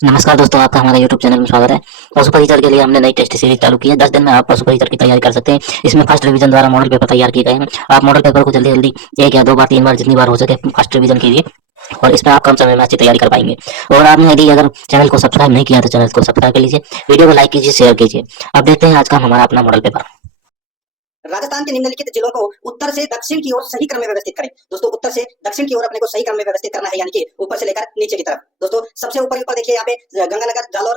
नमस्कार दोस्तों, आपका हमारे YouTube चैनल में स्वागत है। पशु परिचर के लिए हमने नई टेस्ट सीरीज चालू की है। 10 दिन में आप पशु परिचर की तैयारी कर सकते हैं। इसमें फर्स्ट रिवीजन द्वारा मॉडल पेपर तैयार किए गए हैं। आप मॉडल पेपर को जल्दी जल्दी 1 या 2 बार 3 बार जितनी बार हो सके फर्स्ट रिवीजन कीजिए और इसमें आप कम समय में अच्छी तैयारी कर पाएंगे। और आपने यदि अगर चैनल को सब्सक्राइब नहीं किया तो चैनल को सब्सक्राइब कर लीजिए, वीडियो को लाइक कीजिए, शेयर कीजिए। अब देखते हैं आज का हमारा अपना मॉडल पेपर। राजस्थान के निम्नलिखित जिलों को उत्तर से दक्षिण की ओर सही क्रम में व्यवस्थित करें। दोस्तों उत्तर से दक्षिण की ओर अपने को सही क्रम में व्यवस्थित करना है, यानी कि ऊपर से लेकर नीचे की तरफ। दोस्तों सबसे ऊपर देखिए, यहाँ पे गंगानगर, जालौर,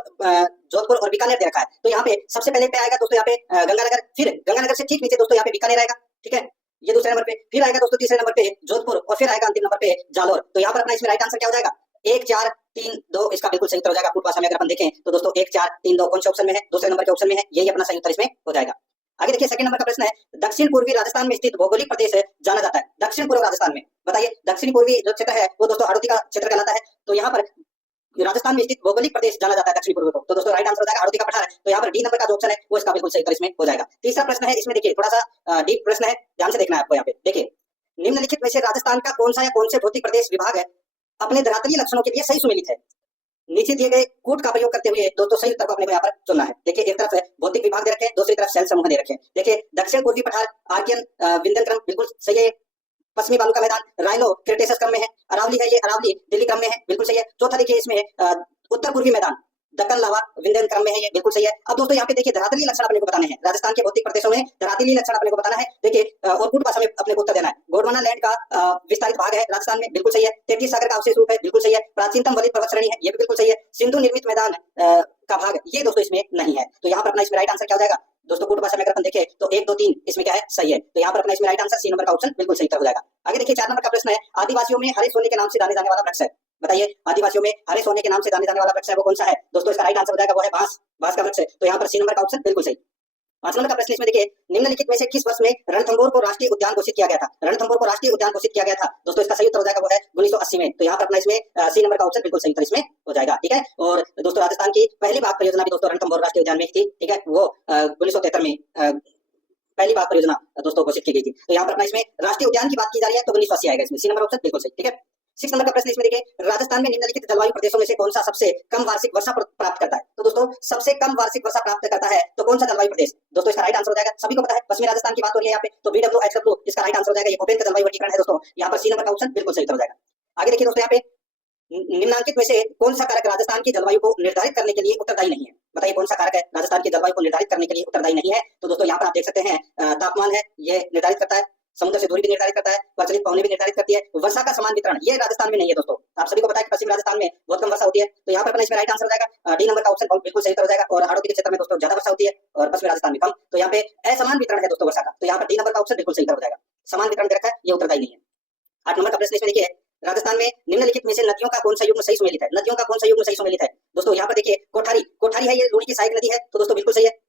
जोधपुर और बीकानेर दे रखा है। तो यहाँ पे सबसे पहले पे आएगा दोस्तों यहाँ पे गंगानगर, फिर गंगानगर से ठीक नीचे दोस्तों यहाँ पे बीकानेर आएगा। ठीक है, ये दूसरे नंबर पे, फिर आएगा दोस्तों तीसरे नंबर पे जोधपुर और फिर आएगा अंतिम नंबर पे जालौर। तो यहाँ पर अपना इसमें राइट आंसर क्या हो जाएगा? 1 4 3 2 इसका बिल्कुल सही उत्तर हो जाएगा। पूर्व भाषा में अगर अपन देखें तो दोस्तों 1 4 3 2 कौन से ऑप्शन में है? दूसरे नंबर के ऑप्शन में है। यही अपना सही उत्तर इसमें हो जाएगा। आगे देखिए, सेकंड नंबर का प्रश्न है, दक्षिण पूर्वी राजस्थान में स्थित भौगोलिक प्रदेश जाना जाता है। दक्षिण पूर्व राजस्थान में बताइए, दक्षिण पूर्वी जो क्षेत्र है वो दोस्तों हाड़ौती का क्षेत्र कहलाता है। तो यहाँ पर राजस्थान में स्थित भौगोलिक प्रदेश जाना जाता है दक्षिण पूर्व को। तो दोस्तों राइट आंसर हो जाएगा हाड़ौती का पठार। तो यहाँ पर डी नंबर का जो ऑप्शन है वो इसका बिल्कुल सही उत्तर इसमें हो जाएगा। तीसरा प्रश्न है, इसमें देखिए थोड़ा सा डीप प्रश्न है, ध्यान से देखना है आपको। यहाँ पे देखिए, निम्नलिखित में से राजस्थान का कौन सा या कौन से भौतिक प्रदेश विभाग है अपने धरातलीय लक्षणों के लिए सही सुमेलित है? नीचे दिए गए कूट का प्रयोग करते हुए दोस्तों सही उत्तर को अपने को यहाँ पर चुनना है। देखिए, एक तरफ है भौतिक विभाग दे रखे हैं, दूसरी तरफ शैल समूह दे रखे हैं। देखिए, दक्षिण पूर्वी पठार आर्कियन विंध्यन क्रम बिल्कुल सही है। पश्चिमी बालू का मैदान राइनो क्रिटेशियस क्रम में है। अरावली है, ये अरावली दिल्ली क्रम में है, बिल्कुल सही है। चौथा देखिए, इसमें उत्तर पूर्वी मैदान दक्कन लावा विंध्यन क्रम में है, ये बिल्कुल सही है। अब दोस्तों यहाँ पे देखिए धरातलीय लक्षण अपने को बताने हैं। राजस्थान के भौतिक प्रदेशों में धरातलीय लक्षण अपने को बताना है। देखिए और कूट भाषा में अपने को उत्तर देना है। गोंडवाना लैंड का विस्तारित भाग है राजस्थान में, बिल्कुल सही है। 33 सागर का अवशेष रूप है, बिल्कुल सही है। प्राचीनतम वलित पर्वत श्रेणी है, ये भी बिल्कुल सही है। सिंधु निर्मित मैदान का भाग ये दोस्तों इसमें नहीं है। तो यहाँ पर अपना इसमें राइट आंसर क्या हो जाएगा? दोस्तों कूट भाषा में अगर अपन देखें तो 1 2 3 इसमें क्या है? सही है। तो यहाँ पर अपना इसमें राइट आंसर सी नंबर का ऑप्शन बिल्कुल सही हो जाएगा। आगे देखिए, 4 नंबर का प्रश्न है, आदिवासियों में हरे सोने के नाम से जाने जाने वाला वृक्ष है। बताइए, आदिवासियों में हरे सोने के नाम से जाने जाने वाला वृक्ष है वो कौन सा है? दोस्तों इसका राइट आंसर हो जाएगा वो है बांस, बांस का वृक्ष है। तो यहाँ पर सी नंबर का ऑप्शन बिल्कुल सही। 5 नंबर का प्रश्न इसमें देखिए, निम्नलिखित में से किस वर्ष में रणथंभौर को राष्ट्रीय उद्यान घोषित किया गया था? रणथंभौर को राष्ट्रीय उद्यान घोषित किया गया था दोस्तों, इसका सही उत्तर हो जाएगा वो है 1980 में। तो यहाँ पर अपना इसमें सी नंबर का ऑप्शन बिल्कुल सही उत्तर इसमें हो जाएगा। ठीक है, और दोस्तों राजस्थान की पहली बाग परियोजना भी दोस्तों रणथंभौर राष्ट्रीय उद्यान में ही थी। ठीक है, वो 1973 में पहली बाग परियोजना दोस्तों घोषित की गई थी। तो यहाँ पर अपना इसमें राष्ट्रीय उद्यान की बात की जा रही है तो 1980 आएगा इसमें, सी नंबर ऑप्शन बिल्कुल सही। ठीक है, 6 नंबर का प्रश्न इसमें देखिए, राजस्थान में निम्नलिखित जलवायु प्रदेशों में से कौन सा सबसे कम वार्षिक वर्षा प्राप्त करता है? तो दोस्तों सबसे कम वार्षिक वर्षा प्राप्त करता है तो कौन सा जलवायु प्रदेश? दोस्तों इसका राइट आंसर हो जाएगा, सभी को पता है पश्चिमी राजस्थान की बात हो रही है यहाँ पे, तो BWHW इसका राइट आंसर हो जाएगा। ये भूपेन का जलवायु वर्गीकरण है दोस्तों, यहाँ पर सी नंबर का ऑप्शन बिल्कुल सही हो जाएगा। आगे देखिए दोस्तों, यहाँ पे निम्नलिखित में से कौन सा कारक राजस्थान की जलवायु को निर्धारित करने के लिए उत्तरदायी नहीं है? बताइए कौन सा कारक है राजस्थान की जलवायु को निर्धारित करने के लिए उत्तरदायी नहीं है? तो दोस्तों यहाँ पर आप देख सकते हैं तापमान है, ये निर्धारित करता है। समुद्र से दूरी भी निर्धारित करता है, प्रचलित पवनें भी निर्धारित करती है। वर्षा का समान वितरण ये राजस्थान में नहीं है दोस्तों, आप सभी को पता है कि पश्चिम राजस्थान में बहुत कम वर्षा होती है। तो यहाँ पर अपना इसमें राइट आंसर हो जाएगा डी नंबर का ऑप्शन बिल्कुल सही हो जाएगा। और हाड़ौती के क्षेत्र में दोस्तों ज्यादा वर्षा होती है और पश्चिमी राजस्थान में कम। तो यहाँ पे असमान वितरण है दोस्तों वर्षा का, तो यहाँ पर डी नंबर का ऑप्शन बिल्कुल सही हो जाएगा। समान वितरण दे रखा है, ये उत्तरदायी नहीं है। 8 नंबर का प्रश्न इसमें देखिए, राजस्थान में निम्नलिखित में से नदियों का कौन सा युग्म सही सुमेलित है? नदियों का कौन सा युग्म सही सुमेलित है? दोस्तों यहाँ पर देखिए, कोठारी, कोठारी है, ये लूनी की सहायक नदी है, तो दोस्तों बिल्कुल सही है।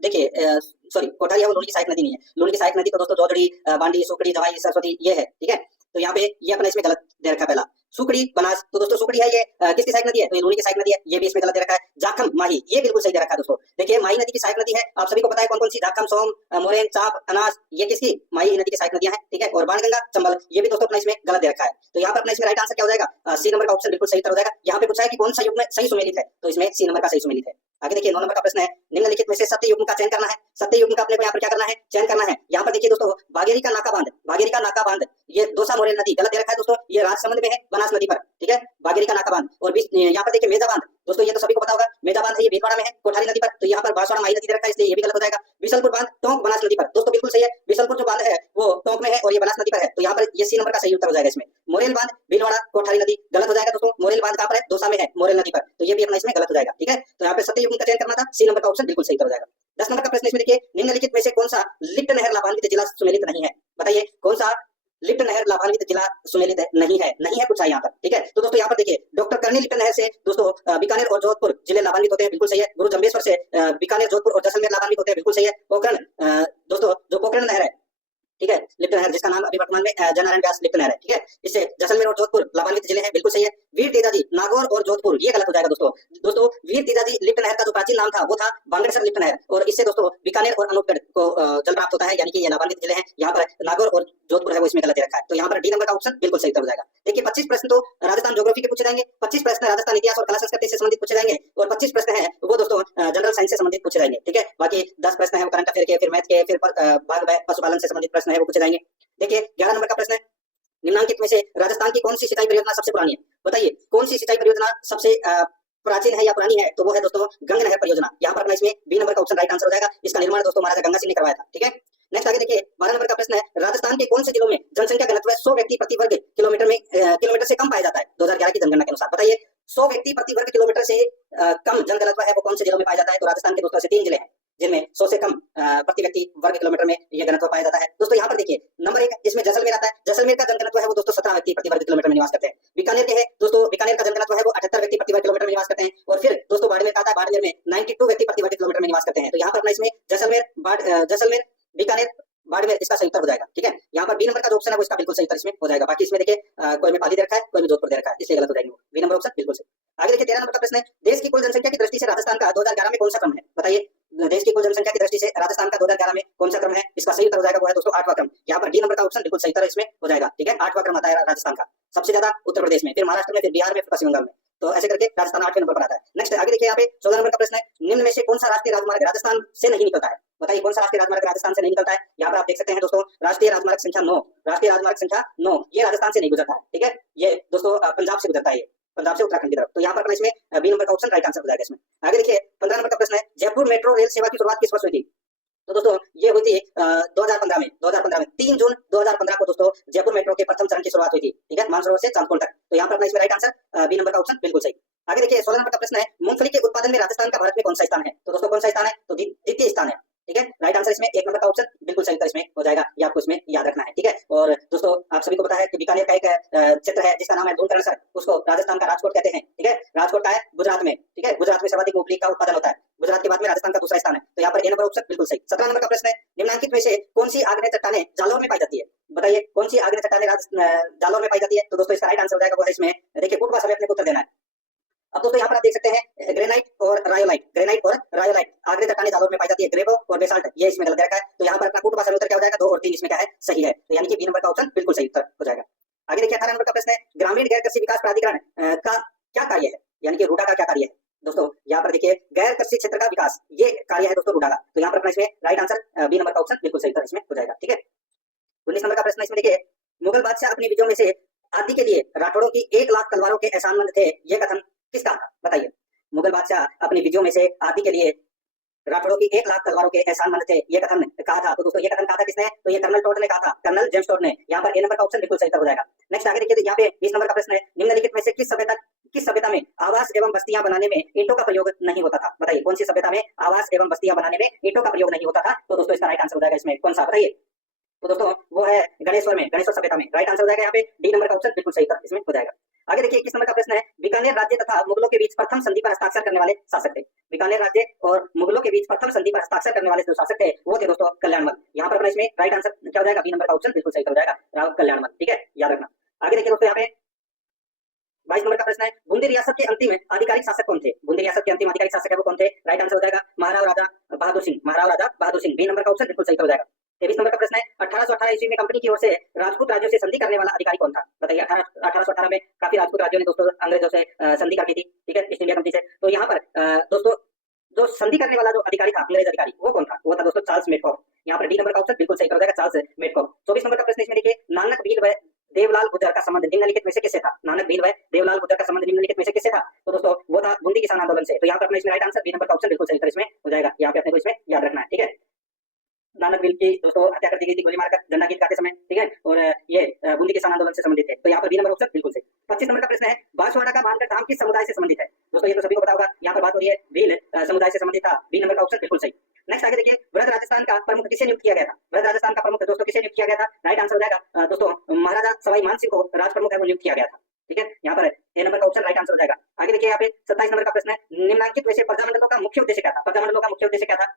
देखिए सॉरी, कोठारी है वो लूनी की सहायक नदी नहीं है। लूनी की सहायक नदी तो दोस्तों जोजड़ी, बांडी, सुकड़ी, जवाई, सरस्वती ये है। ठीक है, तो यहाँ पे ये अपना इसमें गलत दे रखा है पहला। सुकड़ी, बनास, तो दोस्तों सुकड़ी है ये किसकी सहायक नदी है? तो ये लूनी की सहायक नदी है, ये भी इसमें गलत दे रखा है। जाखम, माही, ये बिल्कुल सही दे रखा है दोस्तों। देखिए माही नदी की सहायक नदी है, आप सभी को पता है कौन कौन सी, जाखम, सोम, मोरेन, चाप, अनास, ये किसकी? माही नदी की सहायक नदियां हैं। ठीक है, और बाणगंगा, चंबल, ये भी दोस्तों अपना इसमें गलत दे रखा है। तो यहाँ पर अपना इसमें राइट आंसर क्या हो जाएगा? सी नंबर का ऑप्शन बिल्कुल सही हो जाएगा। यहाँ पे पूछा है कि कौन सा युग्म सही सुमेलित है, तो इसमें सी नंबर का सही सुमेलित है। आगे देखिए, 9 नंबर का प्रश्न है, निम्नलिखित में से सत्य युग्म का चयन करना है। सत्य युग्म का अपने को यहाँ पर क्या करना है? चयन करना है। यहाँ पर देखिए दोस्तों, बागेरी का नाका बांध, बागेरी का नाका बांध, ये दोसा मोरेन नदी गलत दे रखा है दोस्तों, ये राजसमंद में है बनास नदी पर। ठीक है, बागेरी का नाका बांध। और यहाँ पर देखिए मेजा बांध, दोस्तों ये तो सभी को पता होगा, मेजा बांध है ये भीलवाड़ा में है, कोठारी नदी पर। तो यहाँ पर बांसवाड़ा माही नदी दे रखा है, इसलिए ये भी गलत हो जाएगा। बिशलपुर बांध टोंक बनास नदी पर, दोस्तों बिल्कुल सही है। बिशलपुर जो बांध है वो टोंक में है और ये बनास नदी पर है, तो यहाँ पर ये सी नंबर का सही उत्तर हो जाएगा इसमें। मोरेल बांध, भीलवाड़ा, कोठारी नदी गलत हो जाएगा दोस्तों। मोरेल बांध कहाँ पर है? दोसा में है, मोरेल नदी पर, तो ये भी अपना इसमें गलत हो जाएगा। ठीक है, तो यहाँ पे सत्य युग्म का चयन करना था, सी नंबर का ऑप्शन बिल्कुल सही हो जाएगा। 10 नंबर का प्रश्न इसमें देखिए, निम्नलिखित में से कौन सा लिप्त नहर लाभान्वित जिला सुमेलित नहीं है? बताइए कौन सा लिप्त नहर लाभान्वित जिला सुमेलित नहीं है? नहीं है पूछा यहाँ पर। ठीक है, तो दोस्तों यहाँ पर देखिए, डॉक्टर करनी लिप्त नहर से दोस्तों बीकानेर और जोधपुर जिले लाभान्वित होते हैं, बिल्कुल सही है। गुरु जम्बेश्वर से बीकानेर, जोधपुर और जैसलमेर लाभान्वित होते हैं, बिल्कुल सही है। पोखरण दोस्तों जो पोखरण नहर है, ठीक है। लिप्त नहर जिसका नाम अभी वर्तमान में जयनारायण व्यास लिप्त नहर है, ठीक है। इससे जैसलमेर और जोधपुर लाभान्वित जिले हैं, बिल्कुल सही है। वीर तेजाजी नागौर और जोधपुर, ये गलत हो जाएगा दोस्तों। दोस्तों वीर तेजाजी लिप्त नहर का जो प्राचीन नाम था वो था बांगड़सर लिप्त नहर, और इससे दोस्तों बीकानेर और अनूपगढ़ को जल प्राप्त होता है, यानी कि ये लाभान्वित जिले हैं। यहाँ पर नागौर और जोधपुर है वो इसमें गलत दे रखा है, तो यहाँ पर डी नंबर का ऑप्शन बिल्कुल सही उत्तर हो जाएगा। देखिए 25 प्रश्न तो राजस्थान ज्योग्राफी के पूछे जाएंगे, 25 प्रश्न राजस्थान इतिहास और कला संस्कृति से संबंधित पूछे जाएंगे, और 25 प्रश्न है वो दोस्तों जनरल साइंस से संबंधित पूछे जाएंगे, ठीक है। बाकी 10 प्रश्न है वो करंट अफेयर के, फिर मैथ के, फिर पशुपालन से संबंधित प्रश्न है वो पूछे जाएंगे। देखिए 11 नंबर का प्रश्न है, निम्नलिखित में से राजस्थान की कौन सी सिंचाई परियोजना सबसे पुरानी है? बताइए कौन सी सिंचाई परियोजना सबसे प्राचीन है या पुरानी है? तो वो है दोस्तों गंगा नहर परियोजना। यहाँ पर अपना इसमें बी नंबर का ऑप्शन राइट आंसर हो जाएगा। इसका निर्माण दोस्तों महाराजा गंगा सिंह ने करवाया था, ठीक है। नेक्स्ट आगे देखिए 12 नंबर का प्रश्न है, राजस्थान के कौन से जिलों में जनसंख्या घनत्व 100 व्यक्ति प्रति वर्ग किलोमीटर से कम पाया जाता है 2011 की जनगणना के अनुसार? बताइए 100 व्यक्ति प्रति वर्ग किलोमीटर से कम जनघनत्व है वो कौन से जिलों में पाया जाता है? तो राजस्थान के दोस्तों ऐसे 3 जिले हैं जिनमें 100 से कम प्रति व्यक्ति वर्ग किलोमीटर में यह घनत्व पाया जाता है। दोस्तों यहाँ पर देखिए नंबर 1 इसमें जैसलमेर आता है। जैसलमेर का जनघनत्व है वो दोस्तों 17 व्यक्ति प्रति वर्ग किलोमीटर में निवास करते हैं। बीकानेर के है दोस्तों, बीकानेर का जनघनत्व है वो 78 व्यक्ति प्रति वर्ग किलोमीटर में निवास करते हैं। और फिर दोस्तों बाड़मेर का आता है, बाड़मेर में 92 व्यक्ति प्रति वर्ग किलोमीटर में निवास करते हैं। तो यहाँ पर अपना इसमें जैसलमेर बीकानेर बाड़मेर इसका सही उत्तर हो जाएगा, ठीक है। यहाँ पर बी नंबर का जो ऑप्शन है वो इसका बिल्कुल सही उत्तर इसमें हो जाएगा। बाकी इसमें देखिए कोई में पाली दे रखा है, कोई में जोधपुर दे रखा है, इसलिए गलत हो जाएंगे। बी नंबर ऑप्शन बिल्कुल सही। आगे देखिए 13 नंबर का प्रश्न है, देश की कुल जनसंख्या की दृष्टि से राजस्थान का 2011 में कौन सा क्रम है? बताइए देश की कुल जनसंख्या की दृष्टि से राजस्थान का 2011 में कौन सा क्रम है? इसका सही उत्तर हो जाएगा वो है दोस्तों 8वां क्रम। यहाँ पर डी नंबर का ऑप्शन बिल्कुल सही उत्तर इसमें हो जाएगा, ठीक है। 8वां क्रम आता है राजस्थान का, सबसे ज्यादा उत्तर प्रदेश में, फिर महाराष्ट्र में, फिर बिहार में, फिर पश्चिम बंगाल में। तो ऐसे करके राजस्थान 8वें नंबर पर आता है। नेक्स्ट आगे देखिए यहाँ पे 14 नंबर का प्रश्न है, निम्न में से कौन सा राष्ट्रीय राजमार्ग राजस्थान से नहीं निकलता है? बताइए कौन सा राष्ट्रीय राजमार्ग राजस्थान से नहीं निकलता है? यहाँ पर आप देख सकते हैं दोस्तों राष्ट्रीय राजमार्ग संख्या 9, राष्ट्रीय राजमार्ग संख्या 9 ये राजस्थान से नहीं गुजरता है, ठीक है। ये दोस्तों पंजाब से गुजरता है, ये पंजाब से उत्तराखंड की तरफ। तो यहाँ पर इसमें बी नंबर का ऑप्शन राइट आंसर हो जाएगा इसमें। आगे देखिए 15 नंबर का प्रश्न है, जयपुर मेट्रो रेल सेवा की शुरुआत किस वर्ष हुई थी? तो दोस्तों ये हुई थी 2015 में 3 जून 2015 को दोस्तों जयपुर मेट्रो के प्रथम चरण की शुरुआत हुई थी, ठीक है, मानसरोवर से चांदपुर तक। तो यहाँ पर अपना इसमें राइट आंसर बी नंबर का ऑप्शन बिल्कुल सही। आगे देखिए 16 नंबर का प्रश्न है, मूंगफली के उत्पादन में राजस्थान का भारत में कौन सा स्थान है? तो दोस्तों कौन सा स्थान है? तो द्वितीय स्थान है, ठीक है। राइट आंसर इसमें 1 नंबर का ऑप्शन बिल्कुल सही उत्तर इसमें हो जाएगा, ये आपको इसमें याद रखना है, ठीक है। और दोस्तों आप सभी को पता है कि बीकानेर का एक क्षेत्र है जिसका नाम है दूनकरणसर, उसको राजस्थान का राजकोट कहते हैं, ठीक है। राजकोट का है गुजरात में, ठीक है। गुजरात में सर्वाधिक मूंगफली का उत्पादन होता है, गुजरात के बाद में राजस्थान का दूसरा स्थान है। तो यहाँ पर ए नंबर ऑप्शन बिल्कुल सही। 17 नंबर का प्रश्न है, निम्नलिखित में से कौन सी आग्नेय चट्टानें जालौर में पाई जाती है? बताइए कौन सी आग्नेय चट्टानें जालौर में पाई जाती है? तो दोस्तों इसका राइट आंसर हो जाएगा वो है इसमें देखिए कुटवा सभी अपने को उत्तर देना है। अब दोस्तों यहाँ पर आप देख सकते हैं ग्रेनाइट और रायोलाइट आग्नेय चट्टानें जालौर में पाई जाती है। ग्रेवो और बेसाल्ट ये इसमें गलत रखा है। तो यहाँ पर अपना कुटवा सभी उत्तर क्या हो जाएगा? 2 और 3 इसमें क्या है? सही है। तो यानी कि बी नंबर का ऑप्शन बिल्कुल सही उत्तर हो जाएगा। आगे देखिए 18 नंबर का प्रश्न है, ग्रामीण गैर कृषि विकास प्राधिकरण का क्या कार्य है? यानी कि रूडा का क्या कार्य है? दोस्तों यहाँ पर देखिए गैर कृषि क्षेत्र का विकास ये कार्य है दोस्तों रूडा का। तो यहाँ पर अपना इसमें राइट आंसर बी नंबर का ऑप्शन बिल्कुल सही उत्तर इसमें हो जाएगा, ठीक है। 19 नंबर का प्रश्न इसमें देखिए, मुगल बादशाह अपनी विजयों में से आदि के लिए राठौड़ों की 1 लाख तलवारों के एहसानमंद थे, यह कथन किसका था? बताइए मुगल बादशाह अपनी विजयों में से आदि के लिए राठौड़ों की 1 लाख तलवारों के एहसानमंद थे, ये कथन कहा था। तो दोस्तों ये कथन कहा था किसने? तो ये कर्नल टॉड ने कहा था, कर्नल जेम्स टॉड ने। यहाँ पर ए नंबर का ऑप्शन बिल्कुल सही उत्तर हो जाएगा। नेक्स्ट आगे देखिए यहाँ पे 20 नंबर का प्रश्न है, निम्नलिखित में से किस सभ्यता में आवास एवं बस्तियां बनाने में ईंटों का प्रयोग नहीं होता था? बताइए कौन सी सभ्यता में आवास एवं बस्तियां बनाने में ईंटों का प्रयोग नहीं होता था? तो दोस्तों इसका राइट आंसर हो जाएगा इसमें कौन सा? बताइए। तो दोस्तों वो है गणेश्वर सभ्यता में। राइट आंसर हो जाएगा यहाँ पे डी नंबर का ऑप्शन बिल्कुल सही उत्तर इसमें हो जाएगा। आगे देखिए 21 नंबर का प्रश्न है, बीकानेर राज्य तथा मुगलों के बीच प्रथम संधि पर हस्ताक्षर करने वाले शासक थे। बीकानेर राज्य और मुगलों के बीच प्रथम संधि पर हस्ताक्षर करने वाले जो शासक थे वो थे दोस्तों कल्याणमल। यहाँ पर अपना इसमें राइट आंसर क्या हो जाएगा? बी नंबर का ऑप्शन बिल्कुल सही हो जाएगा, राव कल्याणमल, ठीक है, याद रखना। आगे देखिए दोस्तों यहाँ पे 22 नंबर का प्रश्न है, बूंदी रियासत के अंतिम आधिकारिक शासक कौन थे? बूंदी रियासत के अंतिम आधिकारिक शासक है वो कौन थे? राइट आंसर हो जाएगा महाराव राजा बहादुर सिंह। बी नंबर का ऑप्शन बिल्कुल सही हो जाएगा। 23 नंबर का प्रश्न है, 1818 ईस्वी में कंपनी की ओर से राजपूत राज्यों से संधि करने वाला अधिकारी कौन था? बताइए 1818 में काफी राजपूत राज्यों ने दोस्तों अंग्रेजों से संधि कर दी थी, ठीक है, ईस्ट इंडिया कंपनी से। तो यहाँ पर दोस्तों जो संधि करने वाला जो अधिकारी था, अंग्रेज अधिकारी, वो कौन था? वो था दोस्तों चार्ल्स मेडकॉफ। यहाँ पर डी नंबर का ऑप्शन बिल्कुल सही हो जाएगा, चार्ल्स मेडकॉफ। 24 नंबर का प्रश्न इसमें देखिए, नानक भील व देवलाल गुर्जर का संबंध निम्नलिखित में से किससे था? नानक भील व देवलाल गुर्जर का संबंध निम्नलिखित में से किससे था? तो दोस्तों वो था बूंदी किसान आंदोलन से। तो यहाँ पर अपने इसमें राइट आंसर बी नंबर का ऑप्शन बिल्कुल सही इसमें हो जाएगा। यहाँ पे अपने को इसमें याद रखना है, ठीक है। नानक भील की दोस्तों हत्या कर दी गई थी गोली मारकर झंडा गीत गाते समय, ठीक है, और ये बूंदी किसान आंदोलन से संबंधित है। तो यहाँ पर बी नंबर ऑप्शन बिल्कुल सही। 25 नंबर का प्रश्न है, बांसवाड़ा का मानगढ़ धाम किस समुदाय से संबंधित है? दोस्तों ये तो सभी को पता होगा, यहाँ पर बात हो रही है भील समुदाय से संबंधित था। बी नंबर का ऑप्शन बिल्कुल सही। नेक्स्ट आगे देखिए, वृहद राजस्थान का प्रमुख किसे नियुक्त किया गया था? वृहद राजस्थान का प्रमुख दोस्तों किसे नियुक्त किया गया था? राइट आंसर हो जाएगा दोस्तों महाराजा सवाई मान सिंह को राज प्रमुख है वो नियुक्त किया गया था, ठीक है। यहाँ पर ए नंबर का ऑप्शन राइट आंसर हो जाएगा। आगे देखिए यहाँ पे 27 नंबर का प्रश्न है, निम्नलिखित में से प्रजामंडलों का मुख्य उद्देश्य क्या था? प्रजामंडलों का मुख्य उद्देश्य क्या था?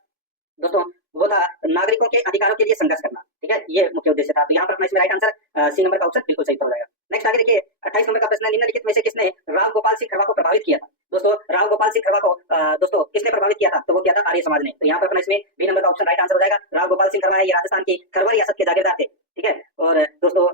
दोस्तों वो था नागरिकों के अधिकारों के लिए संघर्ष करना, ठीक है। ये मुख्य उद्देश्य था। तो यहाँ पर अपना इसमें राइट आंसर सी नंबर का ऑप्शन बिल्कुल सही उत्तर हो जाएगा। नेक्स्ट आगे देखिए 28 नंबर का प्रश्न है, निम्नलिखित में से किसने राव गोपाल सिंह खरवा को प्रभावित किया था? दोस्तों राव गोपाल सिंह खरवा को दोस्तों किसने प्रभावित किया था? तो वो किया था आर्य समाज ने। तो यहाँ पर अपना इसमें बी नंबर का ऑप्शन राइट आंसर हो जाएगा। राव गोपाल सिंह खरवा है, ये राजस्थान की खरवा रियासत के जागीरदार थे, ठीक है, और दोस्तों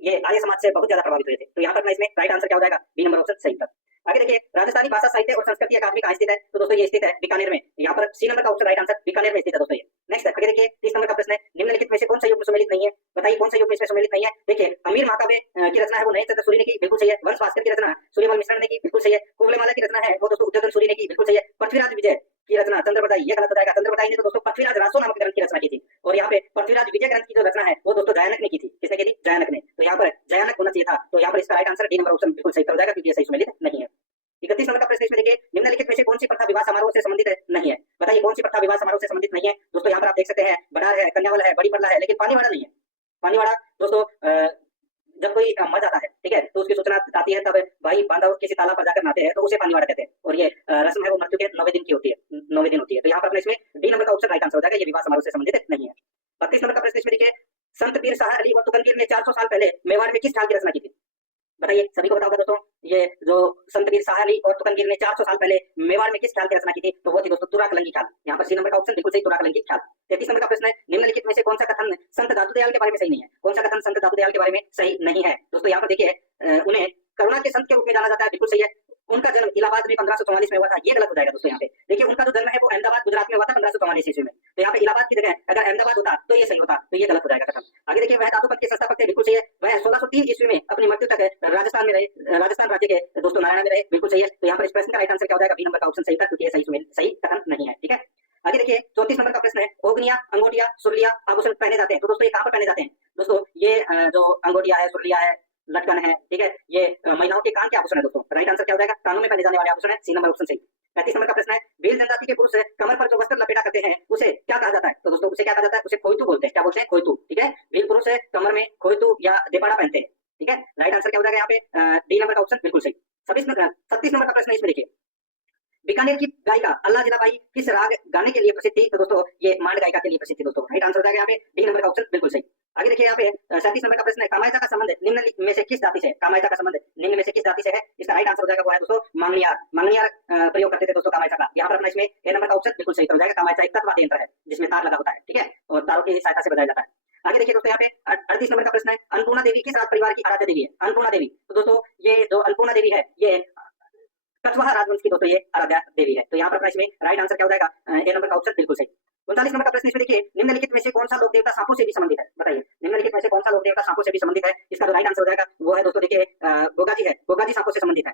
ये आर्य समाज से बहुत ज्यादा प्रभावित हुए थे। तो यहाँ पर अपना इसमें राइट आंसर क्या हो जाएगा? बी नंबर ऑप्शन सही उत्तर। आगे देखिए राजस्थानी भाषा साहित्य और संस्कृति अकादमी कहाँ स्थित है? तो दोस्तों ये स्थित है बीकानेर में। यहाँ पर सी नंबर का ऑप्शन राइट आंसर बीकानेर में स्थित है दोस्तों ये। नेक्स्ट आगे देखिए 30 नंबर का प्रश्न है, निम्नलिखित में से कौन सा युग में सम्मिलित नहीं है? बताइए कौन सा युग में इसमें सम्मिलित नहीं है? देखिए अमीर महाकाव्य की रचना है वो नयनचंद्र सूरी ने की, बिल्कुल सही है। वंश भास्कर की रचना सूर्यमल मिश्र ने की, बिल्कुल सही है। कुवलयमाला की रचना है वो दोस्तों उद्योधन सूरी ने की, बिल्कुल सही है। पृथ्वीराज विजय की रचना चंद्रप्रदायी, ये गलत हो जाएगा। चंद्रप्रदायी ने तो दोस्तों पृथ्वीराज रासो नामक ग्रंथ की रचना की थी, और यहाँ पे पृथ्वीराज विजय ग्रंथ की जो रचना है वो दोस्तों जयानक ने की थी। किसने की थी? जयानक ने। तो यहाँ पर जयानक होना चाहिए था। तो यहाँ पर इसका right answer D number option बिल्कुल सही हो जाएगा, क्योंकि ये सही सम्मिलित नहीं है। 31 नंबर का प्रश्न इसमें देखिए, निम्नलिखित में से कौन सी प्रथा विवाह समारोह से संबंधित नहीं है? बताइए कौन सी प्रथा विवाह समारोह से संबंधित नहीं है? दोस्तों यहाँ पर आप देख सकते हैं बडार है, कन्यावल है, बड़ी पड़ला है, लेकिन पानीवाड़ा नहीं है। पानीवाड़ा दोस्तों जब कोई मर जाता है, ठीक है, तो उसकी सूचना आती है, तब भाई बांधव किसी तालाब पर जाकर नहाते हैं, तो उसे पानीवाड़ा कहते हैं। और ये रस्म है वो मृत्यु के 9वें दिन की होती है, 9वें दिन होती है। तो यहाँ पर अपने इसमें डी नंबर का ऑप्शन राइट आंसर हो जाएगा, ये विवाह समारोह से संबंधित नहीं है। 32 नंबर का प्रश्न इसमें देखिए, संत पीर शाह अली और तुगनगिर ने 400 साल पहले मेवाड़ में किस ख्याल की रचना की थी? बताइए, सभी को पता होगा दोस्तों, ये जो संत पीर शाह अली और तुगनगिर ने 400 साल पहले मेवाड़ में किस ख्याल की रचना की थी? तो वो थी दोस्तों तुरा कलंगी ख्याल। यहाँ पर सी नंबर का ऑप्शन बिल्कुल सही, तुरा कलंगी ख्याल। 33 नंबर का प्रश्न है, निम्नलिखित में से कौन सा कथन संत दादूदयाल के बारे में सही नहीं है? कौन सा कथन संत दादूदयाल के बारे में सही नहीं है? दोस्तों यहाँ पर देखिए उन्हें करुणा के संत के रूप में जाना जाता है, बिल्कुल सही है। उनका जन्म इलाहाबाद में 1544 में हुआ था, ये गलत हो जाएगा दोस्तों। यहाँ पे देखिए उनका जो जन्म है वो अहमदाबाद गुजरात में हुआ था 1544 ईस्वी में। तो यहाँ पे इलाहाबाद की जगह अगर अहमदाबाद होता तो ये सही होता, तो ये गलत हो जाएगा कथन। आगे देखिए वह धातुपद के संस्थापक थे, बिल्कुल सही है। वह 1603 ईस्वी में अपनी मृत्यु तक राजस्थान में रहे, राजस्थान राज्य के दोस्तों नारायण में रहे, बिल्कुल सही है। तो यहाँ पर इस प्रश्न का राइट आंसर क्या हो जाएगा? बी नंबर का ऑप्शन सही था, क्योंकि ये सही कथन नहीं है, ठीक है। आगे देखिए 34 नंबर का प्रश्न है, ओगनिया, अंगोटिया, सुरलिया आभूषण पहने जाते हैं, तो दोस्तों ये कहाँ पर पहने जाते हैं? दोस्तों ये जो अंगोटिया है, सुरलिया है, लटकन है, ठीक है, ये महिलाओं के कान के आभूषण है दोस्तों। राइट आंसर क्या हो जाएगा? कानों में पहने जाने वाले आभूषण है, सी नंबर ऑप्शन सही। 35 नंबर का प्रश्न है, भील जनजाति के पुरुष कमर पर जो वस्त्र लपेटा करते हैं उसे क्या कहा जाता है? तो दोस्तों उसे क्या कहा जाता है? उसे खोइतू बोलते हैं। क्या बोलते हैं? खोइतू, ठीक है। भील पुरुष कमर में खोइतू या देपाड़ा पहनते हैं, ठीक है। राइट आंसर क्या हो जाएगा यहाँ पे? डी नंबर का ऑप्शन बिल्कुल सही। 36 नंबर का प्रश्न इसमें देखिए, बीकानेर की गायिका अल्लाह जिनाबाई किस राग गाने के लिए प्रसिद्ध थी? तो दोस्तों ये मांड गायिका के लिए प्रसिद्ध थी दोस्तों। राइट आंसर हो जाएगा यहाँ पे डी नंबर का ऑप्शन बिल्कुल सही। आगे देखिए यहाँ पे 37 नंबर का प्रश्न है, कामायचा का संबंध निम्न में से किस जाति से? कामायचा का संबंध निम्न में से किस जाति से है? इसका राइट आंसर हो जाएगा वो है दोस्तों मांगनियार। मांगनियार प्रयोग करते थे दोस्तों कामायचा का। यहाँ पर अपना इसमें ए नंबर का ऑप्शन बिल्कुल सही हो जाएगा। कामायचा एक तत्वाद्य यंत्र है जिसमें तार लगा होता है, ठीक है, और तारों की सहायता से बजाया जाता है। आगे देखिए दोस्तों यहाँ पे 38 नंबर का प्रश्न है, अन्नपूर्णा देवी किस राज परिवार की आराध्य देवी है? अन्नपूर्णा देवी, तो दोस्तों ये जो अन्नपूर्णा देवी है ये कछवाहा राजवंश की दोस्तों ये आराध्या देवी है। तो यहाँ पर इसमें राइट आंसर क्या हो जाएगा? ए नंबर का ऑप्शन बिल्कुल सही। 39 नंबर का प्रश्न इसमें देखिए, निम्नलिखित में से कौन सा लोक देवता सांपों से भी संबंधित है? बताइए निम्नलिखित में से कौन सा लोक देवता सांपों से भी संबंधित है? इसका जो राइट आंसर हो जाएगा वो है दोस्तों देखिए गोगाजी है। गोगाजी सांपों से संबंधित है,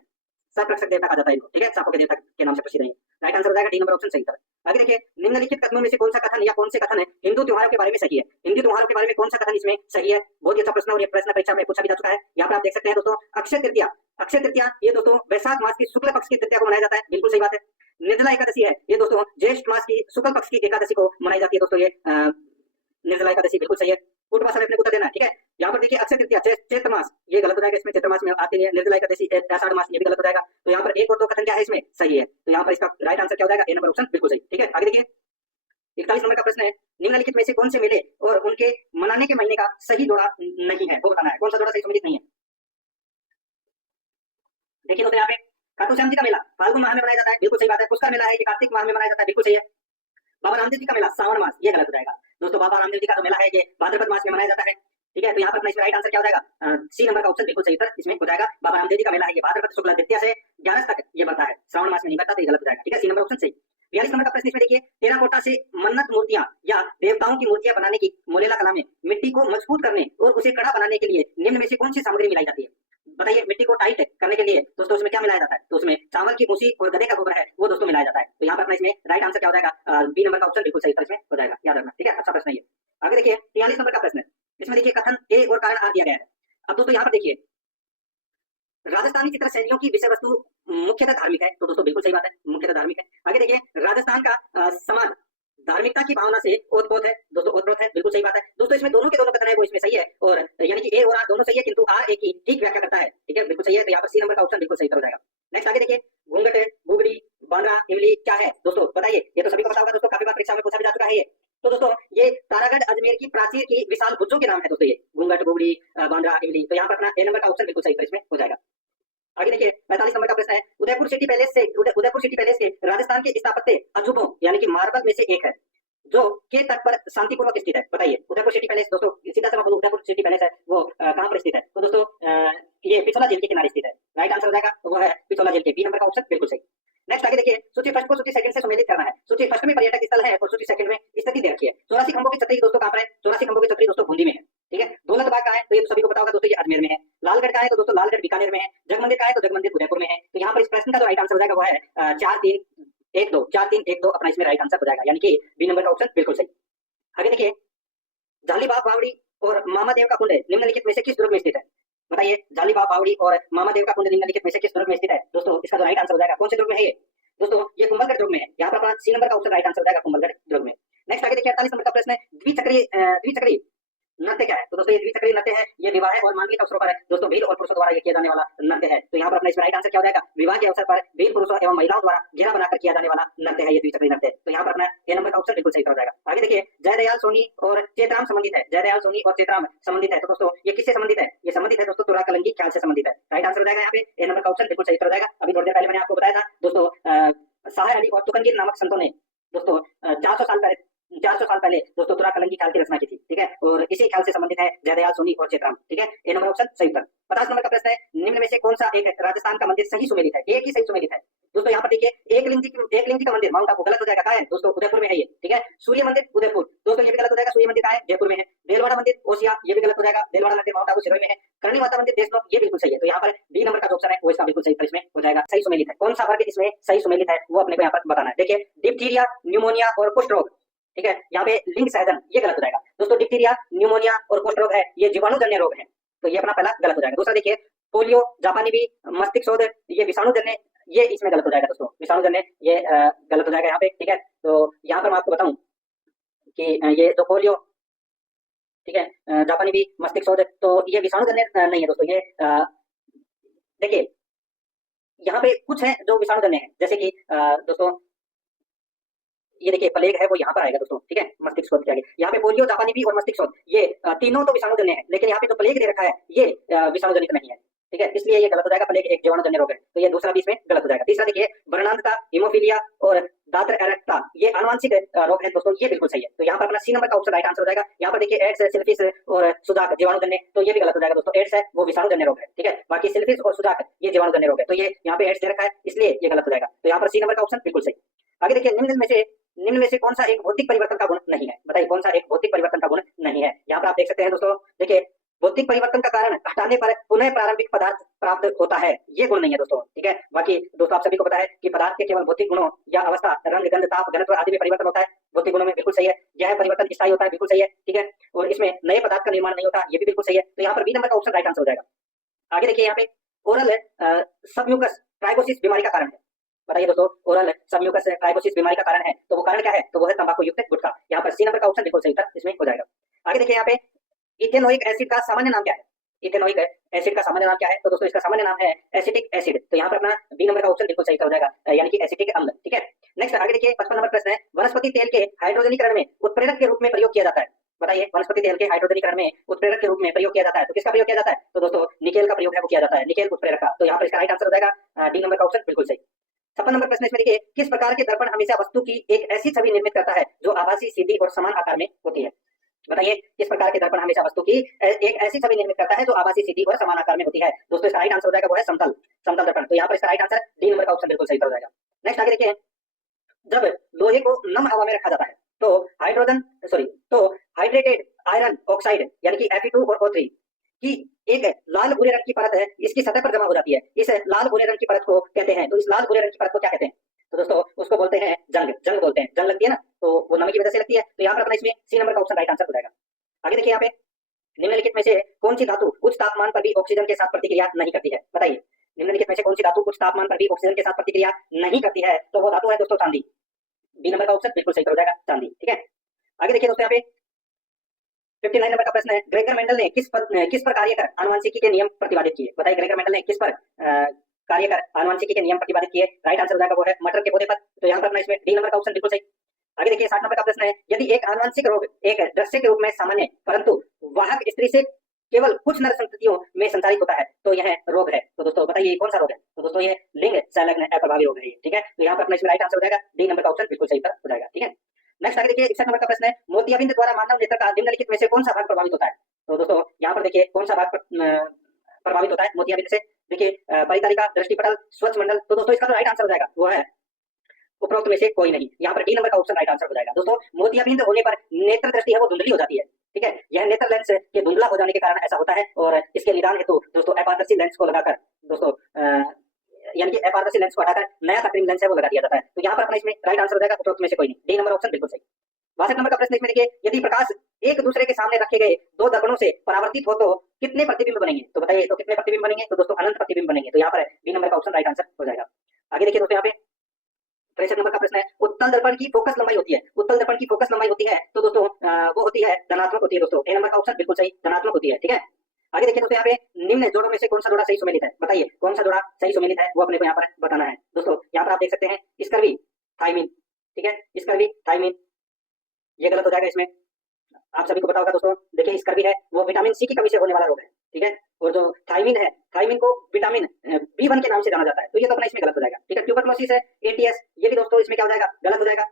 सर्परक्षक देवता कहा जाता है इनको, ठीक है, सांपों के देवता के नाम से प्रसिद्ध है। राइट आंसर हो जाएगा डी नंबर ऑप्शन सही। आगे देखिए निम्नलिखित कथनों में से कौन सा कथन या कौन से कथन है हिंदू त्योहारों के बारे में सही है? हिंदू त्योहारों के बारे में कौन सा कथन इसमें सही है? बहुत ही अच्छा प्रश्न और ये प्रश्न परीक्षा में पूछा भी जा चुका है। यहाँ पर आप देख सकते हैं दोस्तों अक्षय तृतीया। अक्षय तृतीया ये दोस्तों वैशाख मास की शुक्ल पक्ष की तृतीया को मनाया जाता है, बिल्कुल सही बात है। निर्जला एकादशी है ये दोस्तों ज्येष्ठ मास की शुक्ल पक्ष की एकादशी को मनाई जाती है दोस्तों, ये निर्जला एकादशी बिल्कुल सही है। पूर्व भाषा में अपने को उत्तर देना है, ठीक है। यहाँ पर देखिए अक्षय तृतीया चैत्र मास, ये गलत हो जाएगा, इसमें चैत्र मास में आती है। निर्जला एकादशी आषाढ़ मास, ये भी गलत हो जाएगा। तो यहाँ पर एक और दो कथन क्या है इसमें सही है, तो यहाँ पर इसका राइट आंसर क्या हो जाएगा? ए नंबर ऑप्शन बिल्कुल सही, ठीक है। आगे देखिए 41 नंबर का प्रश्न है, निम्नलिखित में से कौन से मेले और उनके मनाने के महीने का सही जोड़ा नहीं है, वो बताना है। कौन सा जोड़ा सही सम्मिलित नहीं है? देखिए दोस्तों यहाँ पे खाटू श्याम जी का मेला फाल्गुन माह में मनाया जाता है, बिल्कुल सही बात है। पुष्कर मेला है ये कार्तिक माह में मनाया जाता है, बिल्कुल सही है। बाबा रामदेव जी का मेला श्रावण मास, ये गलत हो जाएगा दोस्तों। बाबा रामदेव जी का जो मेला है ये भाद्रपद मास में मनाया जाता है, ठीक है। तो यहाँ पर इसमें राइट आंसर क्या हो जाएगा? सी नंबर का ऑप्शन बिल्कुल सही उत्तर इसमें हो जाएगा। बाबा रामदेव जी का मेला है ये भाद्रपद शुक्ल द्वितीया से 11 तक ये बनता है, श्रावण मास में नहीं बनता, तो ये गलत हो जाएगा, ठीक है। सी नंबर ऑप्शन सही। 42 नंबर का प्रश्न इसमें देखिए, टेराकोटा से मन्नत मूर्तियां या देवताओं की मूर्तियां बनाने की मोलेला कला में मिट्टी को मजबूत करने और उसे कड़ा बनाने के लिए निम्न में से कौन सी सामग्री मिलाई जाती है? बताइए मिट्टी को टाइट करने के लिए दोस्तों उसमें क्या मिलाया जाता है? तो उसमें चावल की भूसी और गधे का गोबर है वो दोस्तों मिलाया जाता है। तो यहाँ पर इसमें राइट आंसर क्या हो जाएगा? बी नंबर का ऑप्शन बिल्कुल सही इसमें हो जाएगा, याद रखना, ठीक है। अच्छा प्रश्न है ये। आगे देखिए 43 नंबर का प्रश्न है, इसमें देखिए कथन ए और कारण आर दिया गया है। अब दोस्तों यहाँ पर देखिए राजस्थानी चित्र शैलियों की विषय वस्तु मुख्यतः धार्मिक है, तो दोस्तों बिल्कुल सही बात है, मुख्यतः धार्मिक है। आगे देखिए राजस्थान का समाज धार्मिकता की भावना से ओतप्रोत है दोस्तों, ओतप्रोत है, बिल्कुल सही बात है दोस्तों। इसमें दोनों के दोनों कथन है वो इसमें सही है, और यानी कि ए और आर दोनों सही है, किंतु आर ए की ठीक व्याख्या करता है, ठीक है, बिल्कुल सही है। तो यहाँ पर सी नंबर का ऑप्शन बिल्कुल सही हो जाएगा। नेक्स्ट आगे देखिए घूंघट, गुगड़ी, बांद्रा, इमली क्या है दोस्तों? बताइए, ये तो सभी को पता होगा दोस्तों, काफी बार परीक्षा में पूछा भी जा चुका है ये। तो दोस्तों ये तारागढ़ अजमेर की प्राचीर की विशाल भुजों के नाम है दोस्तों, ये घूंघट, गुगड़ी, बांद्रा, इमली। तो यहाँ पर अपना ए नंबर का ऑप्शन बिल्कुल सही इसमें हो जाएगा। आगे देखिए 45 नंबर का प्रश्न है, उदयपुर सिटी पैलेस से उदयपुर सिटी पैलेस के राजस्थान के स्थापत्य अजूबों यानी कि मार्बल में से एक है जो के तट पर शांतिपूर्वक स्थित है। बताइए उदयपुर सिटी पैलेस दोस्तों, सीधा सा मैं बोलूं उदयपुर सिटी पैलेस है वो कहां पर स्थित है? तो दोस्तों ये पिछोला झील के किनारे स्थित है। राइट आंसर हो जाएगा वो है पिछोला झील के, बी नंबर का ऑप्शन बिल्कुल सही। नेक्स्ट आगे देखिए, सूची फर्स्ट को सूची सेकंड से सुमेलित करना है। सूची फर्स्ट में पर्यटक स्थल है और सूची सेकंड में स्थिति दे रखी है। 84 खंभों की छतरी दोस्तों कहां पर है? 84 खंभों की छतरी दोस्तों बूंदी में है। ठीक है, दौलत बाग कहां है? तो ये सभी को पता होगा दोस्तों, ये अजमेर में है। लालगढ़ कहां है? तो दोस्तों लालगढ़ बीकानेर में है। जगमंदिर कहां है? तो जगमंदिर उदयपुर में है। तो यहाँ पर इस प्रश्न का जो राइट आंसर हो जाएगा वो है 4-3-1-2 4-3-1-2 अपना इसमें राइट आंसर हो जाएगा, यानी कि बी नंबर का ऑप्शन बिल्कुल सही। आगे देखिए, जालीबाग बावड़ी और मामादेव का कुंड निम्नलिखित में से किस दुर्ग में स्थित है? बताइए जालीबाग बावड़ी और मामादेव का कुंड निम्नलिखित में से किस दुर्ग में स्थित है? दोस्तों इसका जो राइट आंसर हो जाएगा कौन से दुर्ग में है ये? दोस्तों ये कुंभलगढ़ दुर्ग में है। यहाँ पर अपना सी नंबर का ऑप्शन राइट आंसर हो जाएगा कुंभलगढ़ दुर्ग में। नेक्स्ट आगे देखिए 48 नंबर का प्रश्न है, द्विचक्रीय नृत्य क्या है? तो दोस्तों ये द्विचक्रीय नृत्य है, ये विवाह और मांगलिक अवसरों पर दोस्तों भील और पुरुषों द्वारा ये किया जाने वाला नृत्य है। तो यहाँ पर अपना इसमें राइट आंसर क्या हो जाएगा? विवाह के अवसर पर भील पुरुषों एवं महिलाओं द्वारा घेरा बनाकर किया जाने वाला नृत्य है ये द्विचक्रीय नृत्य। तो यहाँ पर अपना ए नंबर का ऑप्शन बिल्कुल सही हो जाएगा। आगे देखिए, जयदयाल सोनी और चेतराम संबंधित है। जयदयाल सोनी और चेतराम संबंधित है। तो दोस्तों ये किससे संबंधित है? ये संबंधित है दोस्तों तुरा कलंगी ख्याल से संबंधित है। राइट आंसर हो जाएगा यहाँ पे ए नंबर का ऑप्शन बिल्कुल सही हो जाएगा। अभी थोड़ी देर पहले मैंने आपको बताया था दोस्तों, साहिर अली और तुकनगीर नामक संतों ने दोस्तों 400 साल पहले दोस्तों तुरा कलंगी ख्याल की रचना की थी। ठीक है, और इसी ख्याल से संबंधित है जयदयाल सोनी और चेतराम। ठीक है, ए नंबर ऑप्शन सही उत्तर। 50 नंबर का प्रश्न है, निम्न में से कौन सा एक राजस्थान का मंदिर सही सुमेलित है? एक ही सही सुमेलित है दोस्तों। यहाँ पर देखिए एक लिंगी का मंदिर माउंट आबू गलत हो जाएगा, कहाँ है दोस्तों? उदयपुर में है ये। ठीक है, सूर्य मंदिर उदयपुर दोस्तों ये भी गलत हो जाएगा। सूर्य मंदिर कहाँ है? जयपुर में है। देलवाड़ा मंदिर ओसिया ये भी गलत हो जाएगा। देलवाड़ा मंदिर माउंट आबू सिरोही में है। करणी माता मंदिर देशनोक ये बिल्कुल सही है। तो यहाँ पर बी नंबर का जो ऑप्शन है वो इसका बिल्कुल सही इसमें हो जाएगा, सही सुमेलित है। कौन सा वर्ग इसमें सही सुमेलित है वो अपने को यहाँ पर बताना है। देखिए डिप्थीरिया, न्यूमोनिया और कुष्ठ रोग। ठीक है, यहाँ पे लिंग सहजन ये गलत हो जाएगा दोस्तों। डिप्थीरिया, न्यूमोनिया और कुष्ठ रोग है ये जीवाणुजन्य रोग है, तो ये अपना पहला गलत हो जाएगा। दूसरा देखिए पोलियो, जापानी बी, मस्तिष्क शोध ये विषाणुजन्य ये इसमें गलत हो जाएगा दोस्तों। विषाणुजन्य ये गलत हो जाएगा यहाँ पे। ठीक है, तो यहाँ पर मैं आपको बताऊं कि ये जो पोलियो, ठीक है, जापानी बी, मस्तिष्क शोध तो ये विषाणुजन्य नहीं है दोस्तों। ये देखिए यहाँ पे कुछ है जो विषाणुजन्य है, जैसे कि दोस्तों ये देखिए प्लेग है वो यहाँ पर आएगा दोस्तों। ठीक है, मस्तिष्क शोध के आगे यहाँ पे पोलियो, जापानी बी और मस्तिष्क शोध ये तीनों तो विषाणुजन्य है, लेकिन यहाँ पे जो प्लेग दे रखा है ये विषाणुजनित नहीं है। ठीक है, इसलिए ये गलत हो जाएगा। प्लेग एक जीवाणुजन्य रोग है, तो ये दूसरा भी इसमें गलत हो जाएगा। तीसरा देखिए वर्णांधता, हीमोफीलिया और दात्र एरेक्टा ये आनुवंशिक रोग है दोस्तों, ये बिल्कुल सही है। तो यहाँ पर अपना सी नंबर का ऑप्शन राइट आंसर हो जाएगा। यहाँ पर देखिए एड्स, सिल्फिस और सुजाक जीवाणुजन्य, तो ये भी गलत हो जाएगा दोस्तों। एड्स है वो विषाणुजन्य रोग है। ठीक है, बाकी सिल्फिस और सुजाक ये जीवाणुजन्य रोग है, तो ये यहाँ पे एड्स दे रखा है इसलिए ये गलत हो जाएगा। तो यहाँ पर सी नंबर का ऑप्शन बिल्कुल सही। आगे देखिए निम्न में से कौन सा एक भौतिक परिवर्तन का गुण नहीं है? बताइए कौन सा एक भौतिक परिवर्तन का गुण नहीं है? यहाँ पर आप देख सकते हैं दोस्तों, देखिए भौतिक परिवर्तन का कारण हटाने पर पुनः प्रारंभिक पदार्थ प्राप्त होता है, ये गुण नहीं है दोस्तों। ठीक है, बाकी दोस्तों आप सभी को पता है कि पदार्थ के केवल भौतिक गुणों या अवस्था, रंग, गंध, ताप, घनत्व आदि में परिवर्तन होता है। भौतिक गुणों में बिल्कुल सही है। यह परिवर्तन स्थायी होता है, बिल्कुल सही है। ठीक है, और इसमें नए पदार्थ का निर्माण नहीं होता, ये भी बिल्कुल सही है। तो यहाँ पर बी नंबर का ऑप्शन राइट आंसर हो जाएगा। आगे देखिए यहाँ पे ओरल सबम्यूकस ट्राइकोसिस बीमारी का कारण है। बताइए दोस्तों ओरल सबम्यूकस ट्राइकोसिस बीमारी का कारण है, तो वो कारण क्या है? तो वो है तंबाकू युक्त गुटखा। यहाँ पर सी नंबर का ऑप्शन बिल्कुल सही था, इसमें हो जाएगा। आगे देखिए यहाँ पे इथेनोइक एसिड का सामान्य नाम क्या है? इथेनोइक एसिड का सामान्य नाम क्या है? तो दोस्तों इसका सामान्य नाम है एसिटिक एसिड। तो यहाँ पर अपना बी नंबर का ऑप्शन बिल्कुल सही हो जाएगा, यानी कि एसिटिक अम्ल। ठीक है, नेक्स्ट आगे देखिए 55 नंबर प्रश्न है, वनस्पति तेल के हाइड्रोजनीकरण में उत्प्रेरक के रूप में प्रयोग किया जाता है। बताइए वनस्पति तेल के हाइड्रोजनीकरण में उत्प्रेरक के रूप में प्रयोग किया जाता है, तो किसका प्रयोग किया जाता है? तो दोस्तों निकेल का प्रयोग है वो किया जाता है, निकेल उत्प्रेरक का। तो यहाँ पर इसका राइट आंसर हो जाएगा डी नंबर का ऑप्शन बिल्कुल सही। 56 नंबर प्रश्न इसमें देखिए, किस प्रकार के दर्पण हमेशा वस्तु की एक ऐसी छवि निर्मित करता है जो आभासी, सीधी और समान आकार में होती है? बताइए किस प्रकार के दर्पण हमेशा वस्तु की एक ऐसी छवि निर्मित करता है जो आभासी, सीधी और समान आकार में होती है? दोस्तों इसका राइट आंसर हो जाएगा वो है समतल दर्पण। तो यहाँ पर इसका राइट आंसर डी नंबर का ऑप्शन बिल्कुल सही हो जाएगा। नेक्स्ट आगे देखिए, जब लोहे को नम हवा में रखा जाता है तो हाइड्रेटेड आयरन ऑक्साइड यानी कि Fe2 और O3 की एक लाल भूरे रंग की परत है इसकी सतह पर जमा हो जाती है, इस लाल भूरे रंग की परत को कहते हैं। तो इस लाल भूरे रंग की परत को क्या कहते हैं? तो दोस्तों उसको बोलते हैं जंग बोलते हैं। जंग लगती है ना, तो वो नमी की वजह से लगती है। तो यहाँ पर अपना इसमें सी नंबर का ऑप्शन राइट आंसर हो जाएगा। आगे देखिए यहाँ पे निम्नलिखित में से कौन सी धातु उच्च तापमान पर भी ऑक्सीजन के साथ प्रतिक्रिया नहीं करती है? बताइए निम्नलिखित में से कौन सी धातु उच्च तापमान पर भी ऑक्सीजन के साथ प्रतिक्रिया नहीं करती है? तो वो धातु है दोस्तों चांदी। बी नंबर का ऑप्शन बिल्कुल सही हो जाएगा, चांदी। ठीक है, आगे देखिए दोस्तों यहाँ पे 59 नंबर का प्रश्न है, ग्रेगर मेंडल ने किस पर कार्य कर आनुवंशिकी के नियम प्रतिपादित किए? बताइए ग्रेगर मेंडल ने किस पर कार्य कर आनुवंशिकी के नियम प्रतिपादित किए? राइट आंसर हो जाएगा वो है मटर के पौधे पर। तो यहाँ पर अपना इसमें डी नंबर का ऑप्शन बिल्कुल सही। आगे देखिए 60 नंबर का प्रश्न है, यदि एक आनुवंशिक रोग एक दृश्य के रूप में सामान्य परंतु वाहक स्त्री से केवल कुछ नर संततियों में संचारित होता है तो यह रोग है। तो दोस्तों बताइए कौन सा रोग है? तो दोस्तों ये लिंग संलग्न अप्रभावी रोग है ये, ठीक है। तो यहाँ पर अपना इसमें राइट आंसर हो जाएगा डी नंबर का ऑप्शन बिल्कुल सही उत्तर हो जाएगा, ठीक है। नेक्स्ट आगे देखिए 61 नंबर का प्रश्न है, मोतियाबिंद द्वारा मानव नेत्र का निम्नलिखित में से कौन सा भाग प्रभावित होता है? तो दोस्तों यहाँ पर देखिए कौन सा भाग प्रभावित होता है मोतियाबिंद से? देखिए परितालिका, दृष्टिपटल, स्वच्छ मंडल। तो दोस्तों इसका जो राइट आंसर हो जाएगा वो है उपरोक्त में से कोई नहीं। यहाँ पर डी नंबर का ऑप्शन राइट आंसर हो जाएगा। दोस्तों मोतियाबिंद होने पर नेत्र दृष्टि है वो धुंधली हो जाती है, ठीक है। यह नेत्र लेंस के धुंधला हो जाने के कारण ऐसा होता है और इसके निदान हेतु दोस्तों अपारदर्शी लेंस को लगाकर दोस्तों यानी कि अपारदर्शी लेंस को हटाकर नया कृत्रिम लेंस है वो लगा दिया जाता है। तो यहाँ पर अपना इसमें राइट आंसर हो जाएगा उपरोक्त में से कोई नहीं, डी नंबर ऑप्शन बिल्कुल सही। 62 नंबर का प्रश्न इसमें देखिए, यदि प्रकाश एक दूसरे के सामने रखे गए दो दर्पणों से परावर्तित हो तो कितने प्रतिबिंब बनेंगे? तो बताइए तो कितने प्रतिबिंब बनेंगे? तो दोस्तों अनंत प्रतिबिंब बनेंगे। तो यहाँ पर डी नंबर का ऑप्शन राइट आंसर हो जाएगा। आगे देखिए दोस्तों यहाँ पे 63 नंबर का प्रश्न है, उत्तल दर्पण की फोकस लंबाई होती है, उत्तल दर्पण की फोकस लंबाई होती है तो दोस्तों वो होती है धनात्मक होती है दोस्तों। ए नंबर का ऑप्शन बिल्कुल सही धनात्मक होती है, ठीक है। आगे देखिए दोस्तों यहाँ पे निम्न जोड़ों में से कौन सा जोड़ा सही सुमेलित है? बताइए कौन सा जोड़ा सही सुमेलित है वो अपने को यहाँ पर बताना है। दोस्तों यहाँ पर आप देख सकते हैं स्कर्वी थायमिन, ठीक है, स्कर्वी थायमिन ये गलत हो जाएगा। इसमें आप सभी को पता होगा दोस्तों, देखिए स्कर्वी है वो विटामिन सी की कमी से होने वाला रोग है, ठीक है। और जो थायमिन है, थायमिन को विटामिन B1 के नाम से जाना जाता है, तो ये तो अपना इसमें गलत हो जाएगा, ठीक है। ट्यूबरकुलोसिस है एटीएस, ये भी दोस्तों इसमें क्या हो जाएगा? गलत हो जाएगा,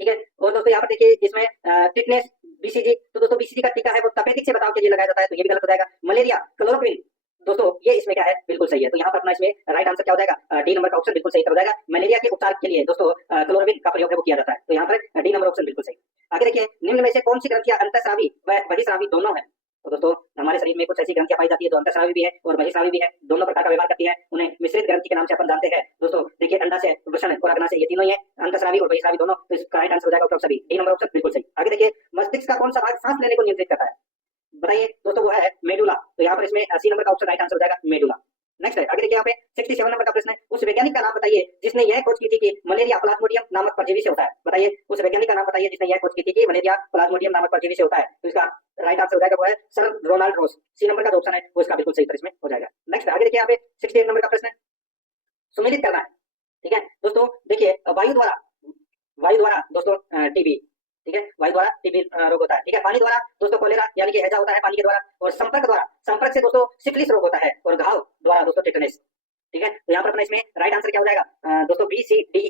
ठीक है। और दोस्तों यहाँ पर देखिए इसमें टिटनेस बीसीजी, तो दोस्तों बीसीजी का टीका है वो तपेदिक से बचाव के लिए लगाया जाता है, तो ये भी गलत हो जाएगा। मलेरिया क्लोरोक्विन, दोस्तों ये इसमें क्या है? बिल्कुल सही है। तो यहाँ पर अपना इसमें राइट आंसर क्या हो जाएगा? डी नंबर का ऑप्शन बिल्कुल सही हो जाएगा। मलेरिया के उपचार के लिए दोस्तों क्लोरोक्विन का प्रयोग है वो किया जाता है, तो यहाँ पर डी नंबर ऑप्शन बिल्कुल सही। आगे देखिए निम्न में से कौन सी ग्रंथियां अंतःस्रावी व बहिःस्रावी दोनों है? तो दोस्तों हमारे शरीर में कुछ ऐसी ग्रंथियां पाई जाती है जो अंतःस्रावी भी है और बहिःस्रावी भी है, दोनों प्रकार का व्यवहार करती है, उन्हें मिश्रित ग्रंथि के नाम से अपन जानते हैं। दोस्तों देखिए अंडाशय, वृषण और अग्नाशय ये तीनों ही है अंतःस्रावी और बहिःस्रावी दोनों, तो इसका राइट आंसर हो जाएगा उपरोक्त सभी, डी नंबर ऑप्शन बिल्कुल सही। आगे देखिए मस्तिष्क का कौन सा भाग सांस लेने को नियंत्रित करता है? बताइए दोस्तों वो है मेडुला, तो यहाँ पर इसमें सी नंबर का ऑप्शन राइट आंसर हो जाएगा मेडुला। नेक्स्ट है आगे देखिए यहाँ पे 67 नंबर का प्रश्न है, उस वैज्ञानिक का नाम बताइए जिसने यह खोज की थी कि मलेरिया प्लाज्मोडियम नामक परजीवी से होता है। बताइए उस वैज्ञानिक का नाम बताइए जिसने यह खोज की थी कि मलेरिया प्लाज्मोडियम नामक परजीवी से होता है, तो इसका राइट आंसर हो जाएगा वो है सर रोनाल्ड रोस, सी नंबर का जो ऑप्शन है वो इसका बिल्कुल सही उत्तर इसमें हो जाएगा। नेक्स्ट आगे देखिए यहाँ पे 68 नंबर का प्रश्न है, सुमेलित करना है, ठीक है। दोस्तों देखिए वायु द्वारा दोस्तों टीबी, ठीक है, वायु द्वारा टीबी रोग होता है, ठीक है। पानी द्वारा दोस्तों कोलेरा यानी कि हैजा होता है पानी के द्वारा, और संपर्क से दोस्तों सिफिलिस रोग होता है, और घाव द्वारा दोस्तों टेटनस, ठीक है। तो यहाँ पर अपना इसमें राइट आंसर क्या हो जाएगा? दोस्तों बी सी डी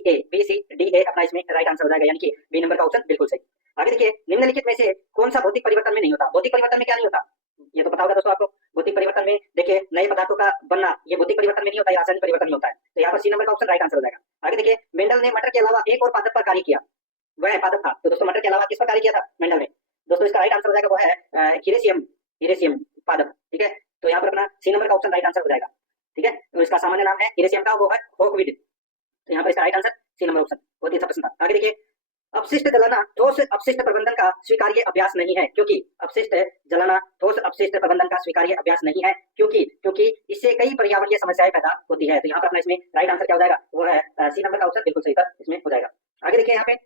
ए अपना इसमें राइट आंसर हो जाएगा, यानी कि बी नंबर का ऑप्शन बिल्कुल सही। आगे देखिए निम्नलिखित में से कौन सा भौतिक परिवर्तन में नहीं होता? भौतिक परिवर्तन में क्या नहीं होता? ये तो पता होगा दोस्तों आपको। भौतिक परिवर्तन में देखिए नए पदार्थों का बनना, ये भौतिक परिवर्तन में नहीं होता, ये रासायनिक परिवर्तन में होता है, तो यहाँ पर सी नंबर का ऑप्शन राइट आंसर हो जाएगा। आगे देखिए मेंडल ने मटर के अलावा एक और पादप पर कार्य किया, वह पादप था, तो दोस्तों मटर के अलावा किस पर कार्य किया था मेंडल ने? दोस्तों इसका राइट आंसर हो जाएगा वो है हिरेसियम पादप, ठीक है। तो यहाँ पर अपना सी नंबर का ऑप्शन राइट आंसर हो जाएगा, ठीक है। तो इसका सामान्य नाम है हिरेसियम का, वो है होकवीड, तो यहाँ पर इसका right answer C number option बहुत ही अच्छा प्रश्न था। आगे देखिए अपशिष्ट जलाना ठोस अपशिष्ट प्रबंधन का स्वीकार्य अभ्यास नहीं है, क्योंकि अपशिष्ट जलाना ठोस अपशिष्ट प्रबंधन का स्वीकार्य अभ्यास नहीं है क्योंकि इससे कई पर्यावरणीय समस्याएं पैदा होती है, तो यहाँ पर अपना इसमें राइट आंसर क्या हो जाएगा? वो है सी नंबर का ऑप्शन बिल्कुल सही पर इसमें हो जाएगा। आगे देखिए यहाँ पे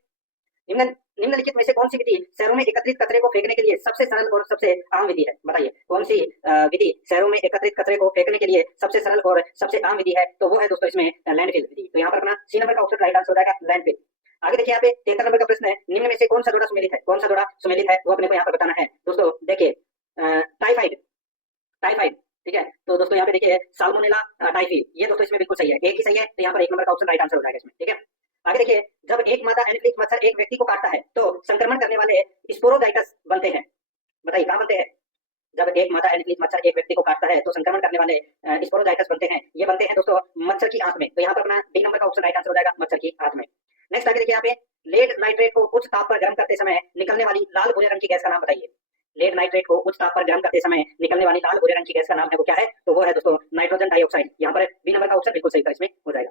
निम्नलिखित में से कौन सी विधि शहरों में एकत्रित कचरे को फेंकने के लिए सबसे सरल और सबसे आम विधि है? बताइए कौन सी विधि शहरों में एकत्रित कचरे को फेंकने के लिए सबसे सरल और सबसे आम विधि है? तो वो है दोस्तों इसमें लैंडफिल विधि, तो यहाँ पर अपना सी नंबर का ऑप्शन राइट आंसर हो जाएगा लैंडफिल। आगे देखिए यहाँ पे 73 नंबर का प्रश्न है, निम्न में से कौन सा जोड़ा सुमेलित है? कौन सा जोड़ा सुमेलित है वो अपने को यहाँ पर बताना है। दोस्तों देखिए टाइफाइड, ठीक है। तो दोस्तों यहाँ पे देखिए साल्मोनेला टाइफी, ये दोस्तों इसमें बिल्कुल सही है, एक ही सही है, तो यहाँ पर 1 नंबर का ऑप्शन राइट आंसर हो जाएगा इसमें, ठीक है। आगे देखिए जब एक मादा एनाफिलिस मच्छर एक व्यक्ति को काटता है तो संक्रमण करने वाले स्पोरोजाइटस बनते हैं। बताइए कहाँ बनते हैं? जब एक मादा एनाफिलिस मच्छर एक व्यक्ति को काटता है तो संक्रमण करने वाले स्पोरोजाइटस बनते हैं, ये बनते हैं दोस्तों मच्छर की आंत में, तो यहाँ पर अपना डी नंबर का ऑप्शन राइट आंसर हो जाएगा मच्छर की आंत में। नेक्स्ट आगे देखिए यहाँ पे लेड नाइट्रेट को उच्च ताप पर गर्म करते समय निकलने वाली लाल भूरे रंग की गैस का नाम बताइए। लेड नाइट्रेट को उच्च ताप पर गर्म करते समय निकलने वाली लाल भूरे रंग की गैस का नाम है वो क्या है? तो वो है दोस्तों नाइट्रोजन डाइऑक्साइड, यहाँ पर बी नंबर का ऑप्शन बिल्कुल सही इसमें हो जाएगा।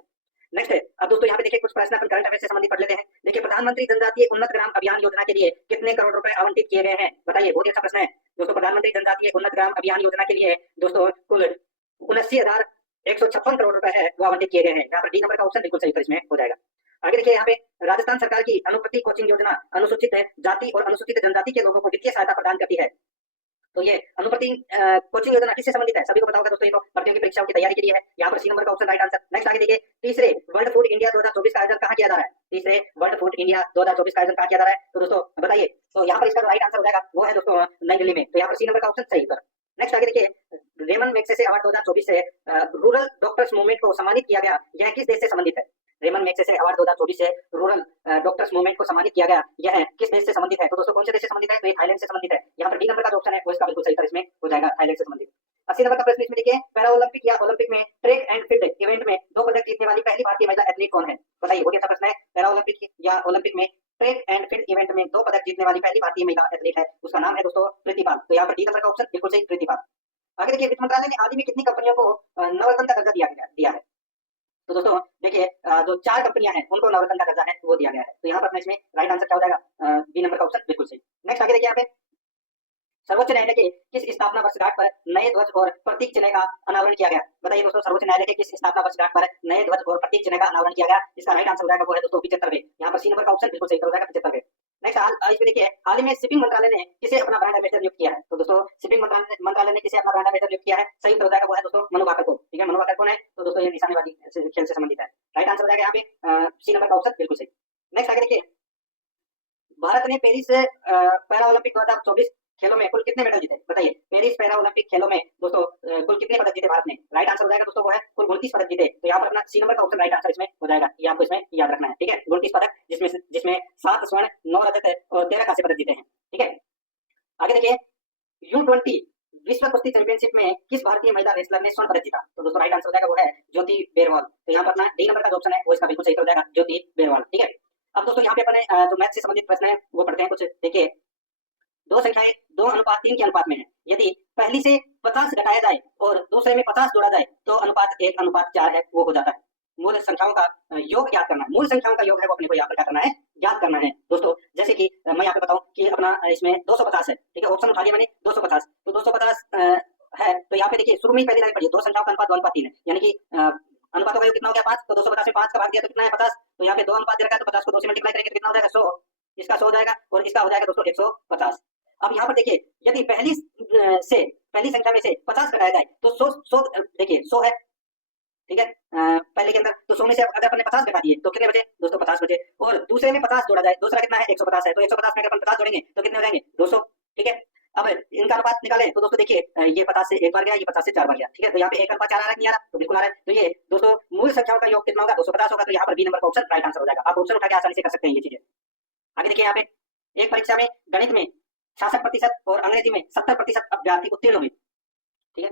नेक्स्ट है अब दोस्तों यहाँ पे देखिए कुछ प्रश्न अपन करंट अफेयर से संबंधित पढ़ लेते हैं। देखिए प्रधानमंत्री जनजातीय उन्नत ग्राम अभियान योजना के लिए कितने करोड़ रुपए आवंटित किए गए हैं? बताइए बहुत ही अच्छा प्रश्न है दोस्तों। प्रधानमंत्री जनजातीय उन्नत ग्राम अभियान योजना के लिए दोस्तों कुल 79,156 करोड़ रुपए है वो आवंटित किए गए हैं, यहाँ पर डी नंबर का ऑप्शन बिल्कुल सही इसमें हो जाएगा। आगे देखिए यहाँ पे राजस्थान सरकार की अनुप्रति कोचिंग योजना अनुसूचित जाति और अनुसूचित जनजाति के लोगों को वित्तीय सहायता प्रदान करती है, तो ये अनुप्रति कोचिंग योजना किससे संबंधित है? सभी को पता होगा दोस्तों, ये तो भर्तियों की परीक्षाओं की तैयारी के लिए है, यहाँ पर सी नंबर का ऑप्शन राइट आंसर। नेक्स्ट आगे देखिए तीसरे वर्ल्ड फूड इंडिया 2024 का आयोजन कहाँ किया जा रहा है? तीसरे वर्ल्ड फूड इंडिया 2024 का आयोजन कहाँ किया जा रहा है? तो दोस्तों बताइए। तो यहाँ पर इसका जो राइट आंसर हो जाएगा वो है दोस्तों नई दिल्ली में। तो यहाँ पर सी नंबर का ऑप्शन सही उत्तर। नेक्स्ट आगे देखिए, रेमन मैग्सेसे अवार्ड 2024 से रूरल डॉक्टर्स मूवमेंट को सम्मानित किया गया, यह किस देश से संबंधित है? रेमन मैग्सेसे अवार्ड 2024 से रूरल डॉक्टर्स मूवमेंट को सम्मानित किया गया, यह किस देश से संबंधित है? तो दोस्तों कौन से देश से संबंधित है? तो ये थाईलैंड से संबंधित है। यहाँ पर डी नंबर का जो ऑप्शन है वो इसका बिल्कुल सही उत्तर इसमें हो जाएगा, थाईलैंड से संबंधित। 80 नंबर का प्रश्न इसमें देखिए, पैरा ओलंपिक या ओलंपिक में ट्रैक एंड फील्ड इवेंट में 2 पदक जीतने वाली पहली भारतीय महिला एथलीट कौन है? बताइए, वो कैसा प्रश्न है? पैरा ओलंपिक या ओलंपिक में ट्रैक एंड फील्ड इवेंट में 2 पदक जीतने वाली पहली भारतीय महिला एथलीट है, उसका नाम है दोस्तों प्रीति पाल। तो यहाँ पर डी नंबर का ऑप्शन बिल्कुल सही, प्रीति पाल। आगे देखिए, वित्त मंत्रालय ने हाल ही में कितनी कंपनियों को नवरत्न का दर्जा दिया है? तो दोस्तों देखिए, जो 4 कंपनियां हैं उनको नवरत्न का दर्जा है वो दिया गया है। तो यहाँ पर अपना इसमें राइट आंसर क्या हो जाएगा? बी नंबर का ऑप्शन बिल्कुल सही। नेक्स्ट आगे देखिए, यहाँ पे सर्वोच्च न्यायालय के किस स्थापना वर्षगांठ पर नए ध्वज और प्रतीक चिन्ह का अनावरण किया गया? बताइए दोस्तों, सर्वोच्च न्यायालय के किस स्थापना वर्षगांठ पर नए ध्वज और प्रतीक चिन्ह का अनावरण किया गया? इसका राइट आंसर हो जाएगा वो है दोस्तों 75वें। यहाँ पर सी नंबर का ऑप्शन बिल्कुल सही हो जाएगा, 75वें। नेक्स्ट इसमें देखिए, हाल ही में शिपिंग मंत्रालय ने किसे अपना ब्रांड एम्बेसडर नियुक्त किया है? तो दोस्तों शिपिंग मंत्रालय ने किसे अपना ब्रांड एम्बेसडर नियुक्त किया है? सही उत्तर हो जाएगा वो है दोस्तों मनु भाकर को। ठीक है, मनु भाकर कौन है? तो दोस्तों ये निशानेबाजी खेल से संबंधित है। राइट आंसर हो जाएगा यहाँ पे सी नंबर का ऑप्शन बिल्कुल सही। नेक्स्ट आगे देखिए, भारत ने पेरिस पैरा ओलंपिक 2024 खेलों में कुल कितने मेडल जीते? बताइए, पेरिस पैरा ओलंपिक खेलों में दोस्तों कुल कितने पदक जीते भारत ने? राइट आंसर हो जाएगा दोस्तों वो है कुल 29 पदक जीते। तो यहाँ पर अपना सी नंबर का ऑप्शन राइट आंसर इसमें हो जाएगा, ये आपको इसमें याद रखना है। ठीक है, 29 पदक, जिसमें 7 स्वर्ण, 9 रजत और 13 कांस्य पदक जीते हैं। ठीक है, आगे देखिए, U20 विश्व कुश्ती चैंपियनशिप में किस भारतीय महिला रेसलर ने स्वर्ण पदक जीता? तो दोस्तों राइट आंसर हो जाएगा वो है ज्योति बेरवाल। तो यहाँ पर अपना डी नंबर का जो ऑप्शन है वो इसका बिल्कुल सही हो जाएगा, ज्योति बेरवाल। ठीक है, अब दोस्तों यहाँ पे अपने जो मैथ से संबंधित प्रश्न है वो पढ़ते हैं कुछ। देखिए, 2 संख्याएं 2:3 के अनुपात में है, यदि पहली से 50 घटाया जाए और दूसरे में 50 जोड़ा जाए तो अनुपात 1:4 है वो हो जाता है। मूल संख्याओं का योग ज्ञात करना है। मूल संख्याओं का योग है वो अपने को यहाँ पर क्या करना है? ज्ञात करना है दोस्तों। जैसे कि मैं यहाँ पे बताऊं कि अपना इसमें 250 है। ठीक है, ऑप्शन उठा लिया मैंने 250। तो 250 है, तो यहाँ पे देखिए शुरू में ही पहली लाइन पढ़िए, 2 संख्याओं का अनुपात 2:3 है, यानी कि अनुपातों का योग कितना हो गया? 5। तो 250 में 5 का भाग दिया तो कितना है? 50। तो यहाँ पे 2 अनुपात दे रखा है, तो 50 को 2 से मल्टीप्लाई करेंगे तो कितना हो जाएगा? 100। इसका 100 हो जाएगा और इसका हो जाएगा दोस्तों 150। अब यहाँ पर देखिए, यदि पहली संख्या में से 50 घटाया जाए तो 100 देखिए 100 है। ठीक है, पहले के अंदर तो 100 में से अगर अपन ने 50 घटा दिए तो कितने बचे? दोस्तों 50 बचे। और दूसरे में 50 जोड़ा जाए, दूसरा कितना है? 150 है। तो 150 में अगर अपन 50 जोड़ेंगे तो कितने हो जाएंगे? 200। ठीक है, अब इनका अनुपात निकालें तो दोस्तों देखिए, ये 50 से 1 बार गया, ये 50 से 4 बार गया। ठीक है, तो यहाँ पे 1:4 आ रहा है, नहीं आ रहा? तो बिल्कुल आ रहा है। तो ये दोस्तों मूल संख्याओं का योग कितना होगा? 250 होगा। तो यहाँ पर बी नंबर का ऑप्शन राइट आंसर हो जाएगा। आप ऑप्शन उठा के आसानी से कर सकते हैं ये चीजें। आगे देखिए, यहाँ पे एक परीक्षा में गणित में 66% और अंग्रेजी में 70% अभ्यर्थी उत्तीर्ण हुए। ठीक है,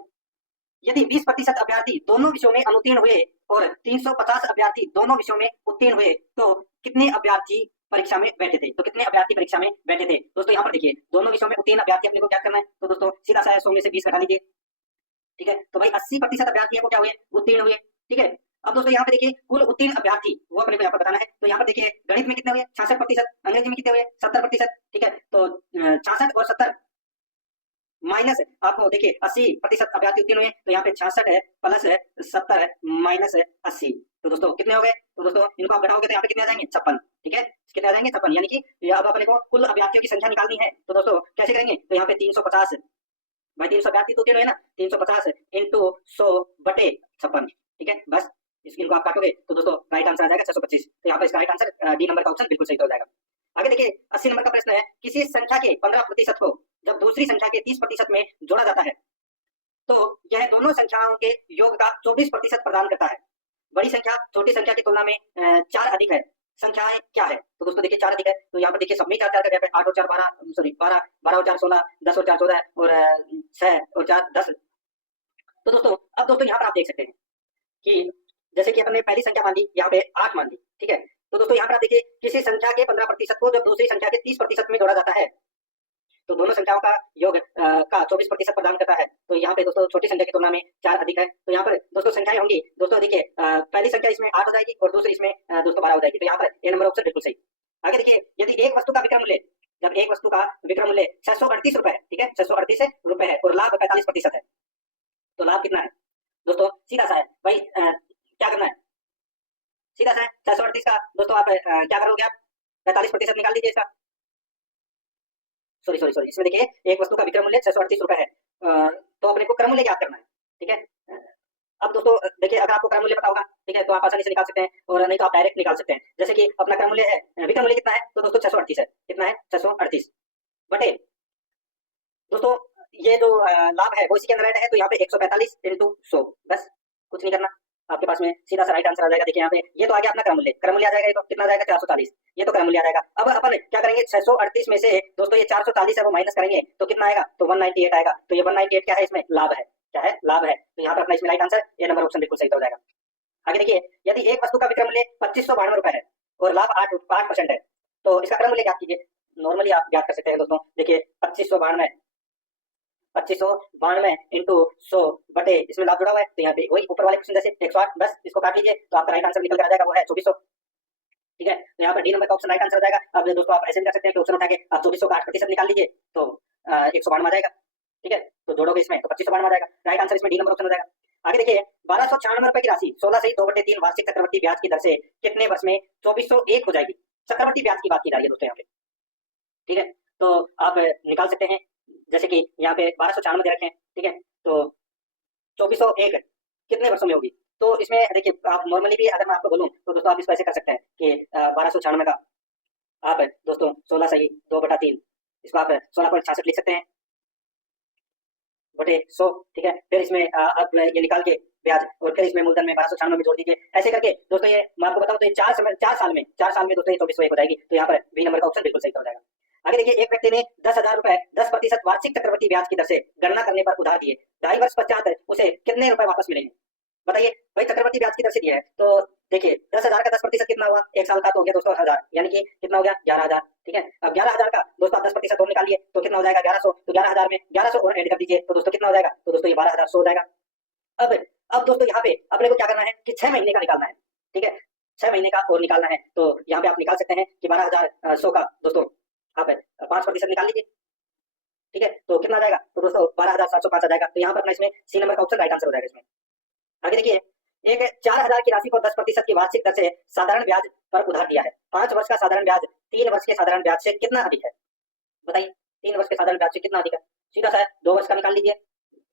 यदि 20% अभ्यर्थी दोनों विषयों में अनुत्तीर्ण हुए और 350 अभ्यर्थी दोनों विषयों में उत्तीर्ण हुए तो कितने अभ्यर्थी परीक्षा में बैठे थे? तो कितने अभ्यर्थी परीक्षा में बैठे थे? दोस्तों यहाँ पर देखिए, दोनों विषयों में उत्तीर्ण अभ्यर्थी अपने को क्या करना है? तो दोस्तों सीधा सा 100 में से 20 घटा लीजिए। ठीक है, तो भाई 80% अभ्यर्थी को क्या हुए? उत्तीर्ण हुए। ठीक है, अब दोस्तों यहाँ पे देखिए, कुल उत्तीर्ण अभ्यर्थी वो अपने को यहाँ पर बताना है। तो यहाँ पर देखिए, गणित में कितने हुए? 66%, अंग्रेजी में कितने हुए? 70%। ठीक है, तो 66 और 70 माइनस आपको देखिए 80% अभ्यर्थी उत्तीर्ण हुए, तो यहाँ पे 66 है प्लस 70 है माइनस 80। तो दोस्तों कितने हो गए? तो दोस्तों इनको आप घटाओगे तो यहाँ पे कितने आ जाएंगे? 56। ठीक है, कितने आ जाएंगे? 56। यानी कि अब अपने को कुल अभ्यर्थियों की संख्या निकालनी है। तो दोस्तों कैसे करेंगे? तो यहाँ पे 350, भाई 300 अभ्यर्थी तो उत्तीर्ण हुए ना, 350 इंटू 100/56। ठीक है, बस इनको आप काटोगे तो दोस्तों राइट आंसर आ जाएगा 625। तो यहाँ पे इसका राइट आंसर डी नंबर का ऑप्शन बिल्कुल सही हो जाएगा। आगे देखिए, 80 नंबर का प्रश्न है, किसी संख्या के 15% को जब दूसरी संख्या के 30% में जोड़ा जाता है तो यह दोनों संख्याओं के योग का 24% प्रदान करता है। बड़ी संख्या छोटी संख्या की तुलना में 4 अधिक है, संख्याएं क्या है? तो दोस्तों देखिए 4 अधिक है, तो यहाँ पर देखिए सब में 4 का गैप है। 8 और 4 12, सॉरी 12, 12 और 4 16, 10 और 4 14 और 6 और 4 10। तो दोस्तों अब दोस्तों यहाँ पर आप देख सकते हैं कि जैसे कि अपन ने पहली संख्या मान ली, यहाँ पे 8 मान ली। ठीक है, तो दोस्तों यहाँ पर आप देखिए, किसी संख्या के 15% को जब दूसरी संख्या के 30% में जोड़ा जाता है तो दोनों संख्याओं का योग का 24% प्रदान करता है। तो यहाँ पे दोस्तों छोटी संख्या की तुलना में 4 अधिक है। तो यहाँ पर दोस्तों संख्याएं होंगी दोस्तों, देखिए पहली संख्या इसमें 8 हो जाएगी और दूसरी इसमें दोस्तों 12 हो जाएगी। तो यहाँ पर ए नंबर ऑप्शन बिल्कुल सही। आगे देखिए, यदि एक वस्तु का विक्रय मूल्य, जब एक वस्तु का विक्रय मूल्य 638 रुपए है, ठीक है 638 रुपए है और लाभ 45% है, तो लाभ कितना है? दोस्तों सीधा सा है भाई, क्या करना है? सीधा सा है 638 का दोस्तों आप क्या करोगे? आप 45% निकाल दीजिए इसका। सॉरी इसमें देखिए, एक वस्तु का विक्रय मूल्य 638 रुपए है, तो अपने को क्रम मूल्य ज्ञात करना है। ठीक है, अब दोस्तों देखिए, अगर आपको क्रम मूल्य पता होगा, ठीक है, तो आप आसानी से निकाल सकते हैं, और नहीं तो आप डायरेक्ट निकाल सकते हैं। जैसे कि अपना क्रम मूल्य है, विक्रम मूल्य कितना है, तो दोस्तों 638 है। कितना है? 638 बटे दोस्तों ये जो लाभ है वो इसी के अंदर ऐड है, तो यहाँ पे 145 इंटू 100, बस कुछ नहीं करना, आपके पास में सीधा सा राइट आंसर आ जाएगा। देखिए यहाँ पे ये तो आ गया अपना क्रम मूल्य आ जाएगा, ये तो कितना आ जाएगा 440, ये तो क्रम मूल्य आ जाएगा। अब अपन क्या करेंगे, 638 में से दोस्तों ये 440 है वो माइनस करेंगे, तो कितना आएगा, तो 198 आएगा। तो ये 198 क्या है, इसमें लाभ है, क्या है, लाभ है। तो यहाँ पर अपना इसमें राइट आंसर ये नंबर ऑप्शन बिल्कुल सही हो जाएगा। आगे देखिए, यदि एक वस्तु का विक्रय मूल्य 2592 रुपए है और लाभ 8% है, तो इसका क्रम मूल्य ज्ञात कीजिए। नॉर्मली आप ज्ञात कर सकते हैं दोस्तों, देखिए 2592 इंटू 100 बटे इसमें लाभ जुड़ा हुआ है, तो यहाँ पे वही ऊपर वाले क्वेश्चन जैसे 108, बस इसको काट लीजिए, तो आपका राइट आंसर निकल कर आ जाएगा, वो है 2400। ठीक है, तो यहाँ पर डी नंबर का ऑप्शन राइट आंसर हो जाएगा। अब दोस्तों आप ऐसे भी कर सकते हैं कि ऑप्शन उठा के आप 2400 का 8% निकाल लीजिए, तो 192 आ जाएगा। ठीक है, तो जोड़ोगे इसमें तो 2592 आ जाएगा। राइट आंसर इसमें डी नंबर ऑप्शन हो जाएगा। आगे देखिए, 1296 रुपए की राशि 16 से 2/3 वार्षिक चक्रवृद्धि ब्याज की दर से कितने वर्ष में 2401 हो जाएगी। चक्रवृद्धि ब्याज की बात की जा रही है दोस्तों यहाँ पे। ठीक है, तो आप निकाल सकते हैं, जैसे कि यहाँ पे 1296 दे रखे हैं, ठीक है, तो 2401 कितने वर्षों में होगी। तो इसमें देखिए, आप नॉर्मली भी अगर मैं आपको बोलूं तो दोस्तों आप इसको ऐसे कर सकते हैं कि 1296 का आप दोस्तों 16 सही 2/3, इसको आप 16.66 लिख सकते हैं बटे 100। ठीक है, फिर इसमें आप ये निकाल के ब्याज और फिर इसमें मूलधन में 1296 में जोड़ दीजिए। ऐसे करके दोस्तों ये मैं आपको बताऊं तो ये 4 साल में दोस्तों ये 2401 हो जाएगी। तो यहाँ पर बी नंबर का ऑप्शन बिल्कुल सही हो जाएगा। आगे देखिए, एक व्यक्ति ने 10,000 रुपए 10% वार्षिक चक्रवृद्धि ब्याज की दर से गणना करने पर उधार दिए, 2.5 वर्ष पश्चात उसे कितने रुपए वापस मिलेंगे, बताइए। भाई चक्रवृद्धि ब्याज की दर से दिया है, तो देखिए 10,000 का 10% कितना हुआ, एक साल का तो हो गया दोस्तों 1000, यानी कि कितना हो गया 11,000। ठीक है, अब 11,000 का दोस्तों आप 10% और निकालिए, तो कितना हो जाएगा 1100, तो 11,000 में 1100 और ऐड कर दीजिए, तो दोस्तों कितना हो जाएगा, तो दोस्तों ये 12,100 हो जाएगा। अब दोस्तों यहाँ पे अपने को क्या करना है कि 6 महीने का निकालना है। ठीक है, 6 महीने का और निकालना है, तो यहाँ पे आप निकाल सकते हैं कि 12,100 का दोस्तों आप 5% निकाल लीजिए। ठीक है, तो कितना आ जाएगा, तो दोस्तों 12,705 आ जाएगा। तो यहाँ पर अपना इसमें सी नंबर का ऑप्शन राइट आंसर हो जाएगा इसमें। आगे देखिए, एक 4,000 की राशि को 10% की वार्षिक दर से साधारण ब्याज पर उधार दिया है, 5 वर्ष का साधारण ब्याज 3 वर्ष के साधारण ब्याज से कितना अधिक है, बताइए। 3 वर्ष के साधारण ब्याज से कितना अधिक है, सीधा सा है 2 वर्ष का निकाल लीजिए,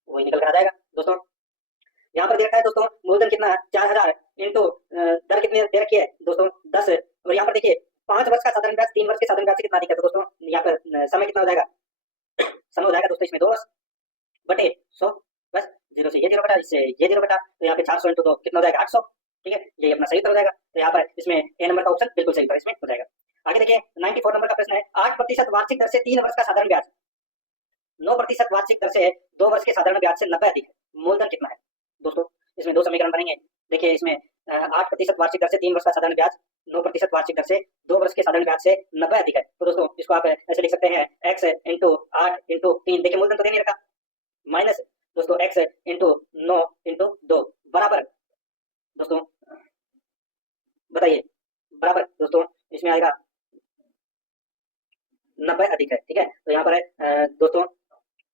वही निकल कर आ जाएगा दोस्तों। यहाँ पर देखा है दोस्तों, मूलधन कितना है 4,000 इंटू दर कितनी दे रखी है दोस्तों 10, और यहाँ पर देखिए 5 वर्ष का साधारण ब्याज 3 वर्ष के साधारण ब्याज से कितना अधिक है, तो दोस्तों यहाँ पर समय कितना हो जाएगा, समय हो जाएगा दोस्तों इसमें 2 वर्ष बटे 100, बस 0 से ये 0 घटा, इससे ये 0 घटा, तो यहाँ पे 400 इंटू 2 कितना हो जाएगा 800। ठीक है, ये अपना सही उत्तर हो जाएगा। तो यहाँ पर इसमें ए नंबर का ऑप्शन बिल्कुल सही उत्तर इसमें हो जाएगा। आगे देखिए, 94 नंबर का प्रश्न है, 8% वार्षिक दर से 3 वर्ष का साधारण ब्याज 9% वार्षिक दर से 2 वर्ष के साधारण ब्याज से 90 अधिक है, मूलधन कितना है दोस्तों। इसमें 2 समीकरण बनेंगे। देखिए, इसमें 8% वार्षिक दर से 3 वर्ष का साधारण ब्याज, 9% वार्षिक दर से 2 वर्ष के साधारण ब्याज से 90 अधिक है, तो दोस्तों इसको आप ऐसे लिख सकते हैं x इंटू 8 इंटू 3, देखिए मूलधन तो दे नहीं रखा, माइनस दोस्तों x इंटू 9 इंटू 2 बराबर दोस्तों, बताइए, बराबर दोस्तों इसमें आएगा 90 अधिक है। ठीक है, तो यहाँ पर दोस्तों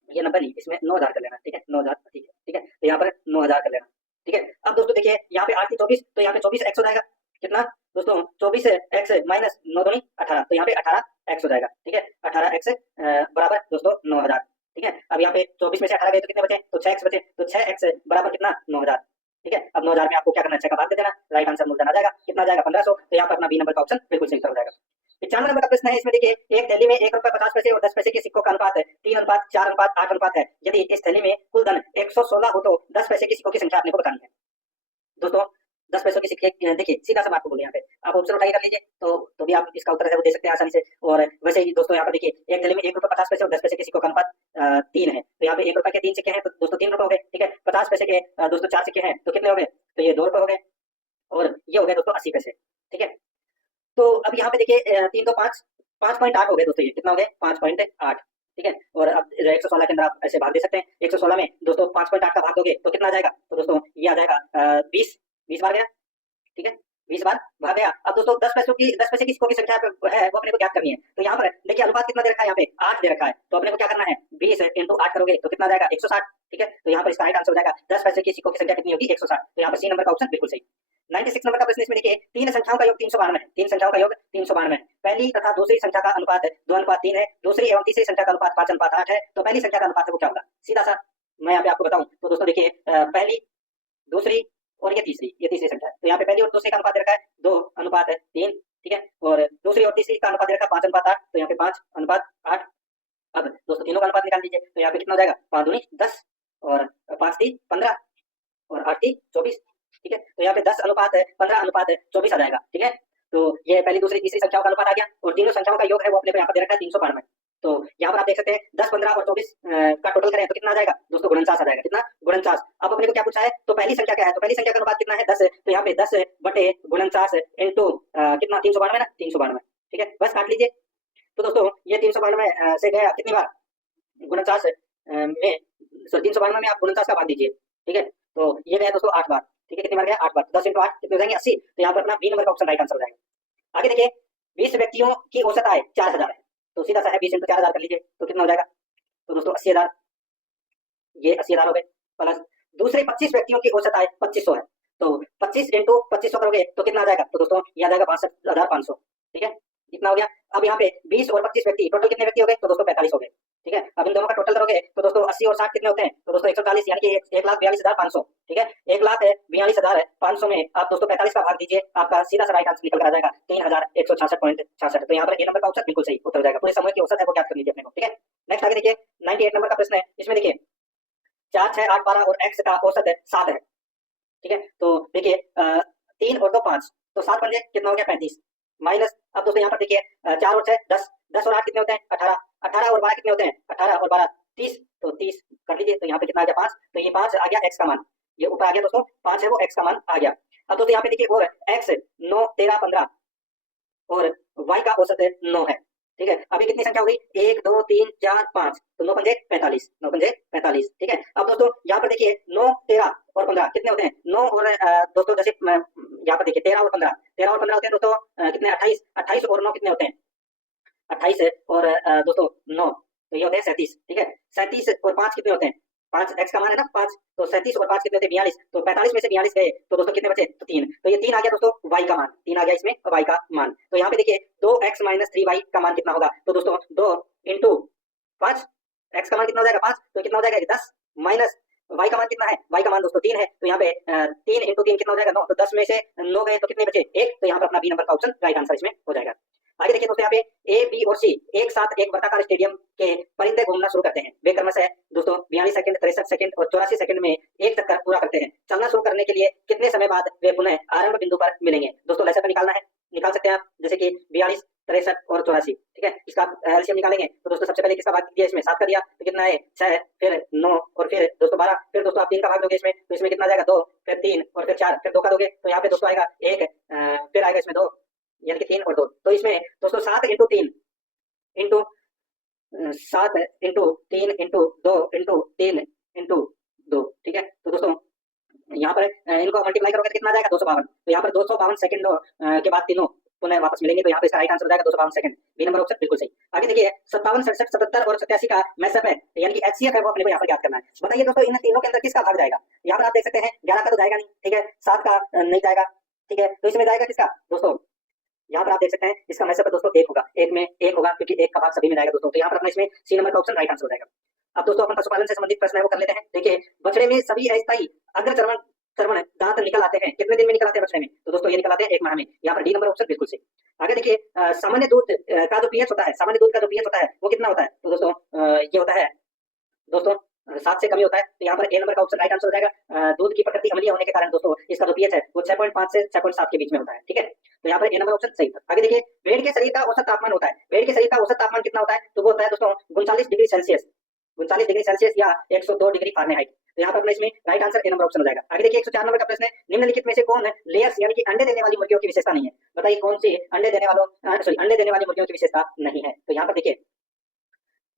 ये 90 नहीं, इसमें 9,000 कर लेना। ठीक है, 9,000 अधिक है। ठीक है, तो यहाँ पर 9,000 कर लेना। ठीक है, अब दोस्तों देखिए, यहाँ पे 8 की 24, तो यहाँ पे 24x हो जाएगा, कितना दोस्तों 24x माइनस 9 दूनी 18, तो यहाँ पे 18x हो जाएगा। ठीक है, 18x बराबर दोस्तों 9,000। ठीक है, अब यहाँ पे 24 में से 18 गए तो कितने बचे, तो 6x बचे, तो 6x बराबर कितना 9,000। ठीक है, अब 9,000 में आपको क्या करना है, 6 का भाग दे देना, राइट आंसर मूलधन आ जाएगा, कितना आ जाएगा 1500, तो यहाँ पर अपना बी नंबर का ऑप्शन बिल्कुल सही हो जाएगा। 95 नंबर का प्रश्न है, इसमें देखिए, एक थैली में 1 रुपए 50 पैसे और 10 पैसे के सिक्कों का अनुपात 3:4:8 है, यदि इस थैली में कुल धन 116 हो तो 10 पैसे के सिक्कों की संख्या आपने को बतानी है। दोस्तों 10 पैसों के सिक्के, देखिए सीधा सा आपको बोले, यहाँ पे आप ऑप्शन उठाई कर लीजिए, तो भी आप इसका उत्तर है वो दे सकते हैं आसानी से। और वैसे ही दोस्तों यहाँ पर देखिए, एक थैली में 1 रुपए 50 पैसे और 10 पैसे के सिक्कों का अनुपात 3 है, तो यहाँ पे 1 रुपए के 3 सिक्के हैं, तो दोस्तों 3 रुपए हो गए। ठीक है, 50 पैसे के दोस्तों 4 सिक्के हैं, तो कितने हो गए, तो ये 2 रुपए हो गए, और ये हो गए दोस्तों 80 पैसे। ठीक है, तो अब यहाँ पे देखिए 3 तो 5, 5.8 हो गए दोस्तों, ये कितना हो गए 5.8। ठीक है, और अब 116 के अंदर आप ऐसे भाग दे सकते हैं, 116 में दोस्तों 5.8 का भाग दोगे तो कितना आ जाएगा, तो दोस्तों ये आ जाएगा 20 बार गया। ठीक है, 20 बार भाग गया। अब दोस्तों 10 पैसे की सिक्कों की संख्या है वो अपने को ज्ञात करनी है, तो यहाँ पर देखिए अनुपात कितना दे रखा है, यहाँ पे 8 दे रखा है, तो अपने को क्या करना है 20 इंटू 8 करोगे तो कितना आ जाएगा 160। ठीक है, तो यहाँ पर इसका राइट आंसर हो जाएगा 10 पैसे की सिक्कों की संख्या कितनी होगी 160, तो यहाँ पर सी नंबर का ऑप्शन बिल्कुल सही। 96 नंबर का प्रश्न, इसमें देखिए, 3 संख्याओं का योग 392 है, 3 संख्याओं का योग 392 है, पहली तथा दूसरी संख्या का अनुपात 2:3 है, दूसरी एवं तीसरी संख्या का अनुपात 5:8 है, तो पहली संख्या का अनुपात है वो क्या होगा। सीधा सा मैं यहाँ पे आपको बताऊं तो दोस्तों देखिए, पहली दूसरी और ये तीसरी संख्या है। तो यहाँ पे पहली और दूसरी का अनुपात दे रखा है 2:3, ठीक है, और दूसरी और तीसरी का अनुपात दे रखा है 5:8, तो यहाँ पे 5:8। अब दोस्तों तीनों का अनुपात निकाल लीजिए, तो यहाँ पे कितना हो जाएगा, 5 दूनी 10 और 5 3 15 और 8 3 24, ठीक है। तो यहाँ पे 10:15:24 आ जाएगा, ठीक है। तो ये पहली दूसरी तीसरी संख्याओं का अनुपात आ गया और तीनों संख्याओं का योग है वो अपने को यहाँ पर दे रखा है 392। तो यहाँ पर आप देख सकते हैं 10 15 और 24 का टोटल करें तो कितना आ जाएगा दोस्तों, 49 आ जाएगा। कितना, 49। अब अपने को क्या पूछा है, तो पहली संख्या क्या है, तो पहली संख्या का अनुपात कितना है 10, तो यहाँ पे 10/49 इंटू कितना 392 ना, 392, ठीक है, बस काट लीजिए। तो दोस्तों ये 392 से गया कितनी बार, 49 में, सॉरी 392 में आप 49 का भाग दीजिए, ठीक है। तो ये गया दोस्तों 8 बार, ठीक है, कितनी बार गया, 8 बार। 10 × 8 कितने हो जाएंगे, 80। तो यहाँ पर अपना बी नंबर का ऑप्शन राइट आंसर हो जाएगा। आगे देखिए 20 व्यक्तियों की औसत आय 4000 है, तो सीधा सा है 20 × 4000 कर लीजिए, तो कितना हो जाएगा, तो दोस्तों 80,000, ये 80,000 हो गए, प्लस दूसरे 25 व्यक्तियों की औसत आय 2500 है, तो 25 × 2500 करोगे तो कितना आ जाएगा, तो दोस्तों ये आ जाएगा 62,500, ठीक है, इतना हो गया। अब यहाँ पे 20 और 25 व्यक्ति, टोटल कितने व्यक्ति हो गए, तो दोस्तों 45 हो गए, ठीक है। अब इन दोनों का टोटल करोगे तो दोस्तों 80 और 60 कितने होते हैं, तो दोस्तों 140, यानी कि 1,42,500, ठीक है। 1,42,500 में आप दोस्तों 45 का भाग दीजिए, आपका सीधा सा राइट आंसर निकल कर आ जाएगा 3,166.66। तो यहाँ पर ए नंबर का उत्तर बिल्कुल सही उत्तर हो जाएगा। पूरे समूह की औसत है वो ज्ञात कर लीजिए अपने को, ठीक है। नेक्स्ट आगे देखिए 98 नंबर का प्रश्न है, इसमें देखिए 4 6 8 12 और x का औसत है 7 है, ठीक है। तो देखिए 3 और 2 5, तो 7 पंजे कितना हो गया 35, माइनस, अब दोस्तों यहाँ पर देखिए 4 और 6 10, 10 और 8 कितने होते हैं 18, 18 और 12 कितने होते हैं 18 और 12 30, तो 30 कर लीजिए। तो यहाँ पे कितना आ गया 5, तो ये 5 आ गया x का मान, ये ऊपर आ गया दोस्तों 5 है वो x का मान आ गया। अब दोस्तों यहाँ पे देखिए और x 9 13 15 और y का औसत 9 है, ठीक है। अभी कितनी संख्या हो गई, 1 2 3 4 5, तो 9 पंजे 45, 9 पंजे 45, ठीक है। अब दोस्तों यहाँ पर देखिए 9 13 और 15 कितने होते हैं, 9 और दोस्तों जैसे यहाँ पर देखिए 13 और 15, 13 और 15 होते हैं दोस्तों कितने 28, 28 और 9 कितने होते हैं 28 और दोस्तों 9, तो ये होते हैं 37, ठीक है। 37 और 5 कितने होते हैं, 5 x का मान है ना 5, तो 37 और 5 कितने होते हैं 42, तो 45 में से 42 गए तो दोस्तों कितने बचे, तो 3, तो ये 3 आ गया दोस्तों y का मान, 3 आ गया इसमें y का मान। तो यहाँ पे देखिए 2x - 3y का मान कितना होगा, तो दोस्तों 2 × 5, x का मान कितना हो जाएगा 5, तो कितना हो जाएगा 10, माइनस y का मान कितना है, y का मान दोस्तों 3 है, तो यहाँ पे 3 × 3 कितना हो जाएगा 9, तो 10 में से 9 गए तो कितने बचे 1, तो यहाँ पर अपना बी नंबर का ऑप्शन राइट आंसर इसमें हो जाएगा। आगे देखिए दोस्तों यहाँ पे ए बी और सी एक साथ एक वर्ताकार स्टेडियम के परिंदे घूमना शुरू करते हैं। वे क्रमशः दोस्तों 42 सेकंड 63 सेकंड और 84 सेकंड में एक चक्कर पूरा करते हैं। चलना शुरू करने के लिए कितने समय बाद वे पुनः आरंभ बिंदु पर मिलेंगे। दोस्तों लैसा निकालना है, निकाल सकते हैं आप, जैसे कि 42 63 और 84, ठीक है। इसका एलसीएम निकालेंगे तो दोस्तों सबसे पहले किसका भाग दिया, इसमें 7 का दिया तो कितना है 6, फिर 9 और फिर दोस्तों 12, फिर दोस्तों आप 3 का भाग दोगे इसमें तो इसमें कितना आ जाएगा 2, फिर 3 और फिर 4, फिर 2 का दोगे तो यहाँ पे दोस्तों आएगा 1, फिर आएगा इसमें 2, यानी कि 3 और 2, तो इसमें दोस्तों 7 × 3 इंटू 7 × 3 × 2 × 3 × 2, ठीक है। तो दोस्तों यहाँ पर इनको मल्टीप्लाई करोगे तो कितना आ जाएगा 252, तो यहाँ पर 252 सेकंड के बाद तीनों पुनः वापस मिलेंगे, तो यहाँ पे इसका राइट आंसर हो जाएगा 252 सेकंड, बी नंबर ऑप्शन बिल्कुल सही। आगे देखिए 57 67 77 और 87 का मैसअप है, यानी कि एचसीएफ है वो अपने को यहाँ पर याद करना है। बताइए दोस्तों इन तीनों के अंदर किसका भाग जाएगा, यहाँ पर आप देख सकते हैं 11 का तो जाएगा नहीं, ठीक है, 7 का नहीं जाएगा, ठीक है, तो इसमें जाएगा किसका दोस्तों, यहाँ पर आप देख सकते हैं इसका मैसेज पर दोस्तों 1 होगा, 1 में 1 होगा क्योंकि 1 का भाग सभी में जाएगा दोस्तों, तो यहाँ पर अपना इसमें सी नंबर का ऑप्शन राइट आंसर हो जाएगा। अब दोस्तों अपन पशुपालन से संबंधित प्रश्न है वो कर लेते हैं। देखिए बछड़े में सभी अस्थायी अग्र चर्वण दांत निकल आते हैं, कितने दिन में निकल आते हैं बछड़े में, तो दोस्तों ये निकल आते हैं 1 माह में, यहाँ पर डी नंबर ऑप्शन बिल्कुल सही। आगे देखिए सामान्य दूध का जो पीएच होता है, सामान्य दूध का जो पीएच होता है वो कितना होता है, तो दोस्तों ये होता है दोस्तों 7 से कम ही होता है, तो यहाँ पर ए नंबर का ऑप्शन राइट आंसर हो जाएगा। दूध की प्रकृति अम्लीय होने के कारण दोस्तों इसका जो पीएच है वो 6.5 से 6.7 के बीच में होता है, ठीक है, तो यहाँ पर ए नंबर ऑप्शन सही था। आगे देखिए भेड़ के शरीर का औसत तापमान होता है, भेड़ के शरीर का औसत तापमान कितना होता है, तो वो होता है दोस्तों 39 डिग्री सेल्सियस, 39 डिग्री सेल्सियस या 102 डिग्री फारेनहाइट, तो यहाँ पर अपना इसमें right answer A number option हो जाएगा। आगे देखिए 104 नंबर का प्रश्न है, निम्नलिखित में से कौन लेयर्स यानी कि अंडे देने वाली मुर्गियों की विशेषता नहीं है। बताइए कौन सी अंडे देने वाली मुर्गियों की विशेषता नहीं है, तो यहाँ पर देखिए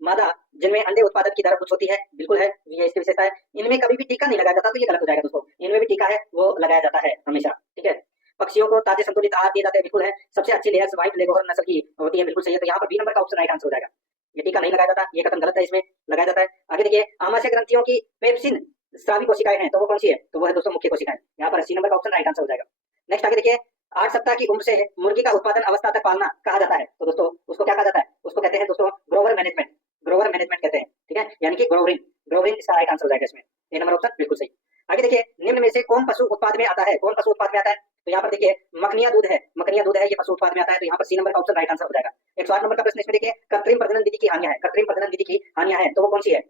मादा जिनमें अंडे उत्पादन की दर कुछ होती है, बिल्कुल है, ये इसकी विशेषता है। इनमें कभी भी टीका नहीं लगाया जाता, तो ये गलत हो जाएगा दोस्तों, इनमें भी टीका है वो लगाया जाता है हमेशा, ठीक है। पक्षियों को ताजे संतुलित आहार दिए जाते हैं, बिल्कुल है। सबसे अच्छी लेयर्स व्हाइट लेगोहर्न नस्ल की होती है, बिल्कुल सही है, तो यहाँ पर बी नंबर का ऑप्शन राइट आंसर हो जाएगा। ये टीका नहीं लगाया जाता, ये कथन गलत है, इसमें लगाया जाता है। आगे देखिए आमाशय ग्रंथियों की पेप्सिन स्रावी कोशिकाएं हैं, तो वो कौन सी है, तो वो है दोस्तों मुख्य कोशिकाएं, यहाँ पर सी नंबर का ऑप्शन राइट आंसर हो जाएगा। नेक्स्ट आगे देखिए 8 सप्ताह की उम्र से मुर्गी का उत्पादन अवस्था तक पालना कहा जाता है, तो दोस्तों उसको क्या कहा जाता है, उसको कहते हैं दोस्तों ग्रोवर मैनेजमेंट कहते हैं, ठीक है, यानी कि ग्रोवरिंग इसका राइट आंसर हो जाएगा इसमें, ए नंबर ऑप्शन बिल्कुल सही। आगे देखिए निम्न में से कौन पशु उत्पाद में आता है, कौन पशु उत्पाद में आता है? तो यहाँ पर देखिए मखनिया दूध है, मखनिया दूध है, ये पशु उत्पाद में आता है। तो यहाँ पर सी नंबर का ऑप्शन राइट आंसर हो जाएगा। 108 नंबर का प्रश्न इसमें देखिए कृत्रिम प्रजनन विधि की हानियां है, कृत्रिम प्रजनन विधि की हानियां है, तो वो कौन सी है?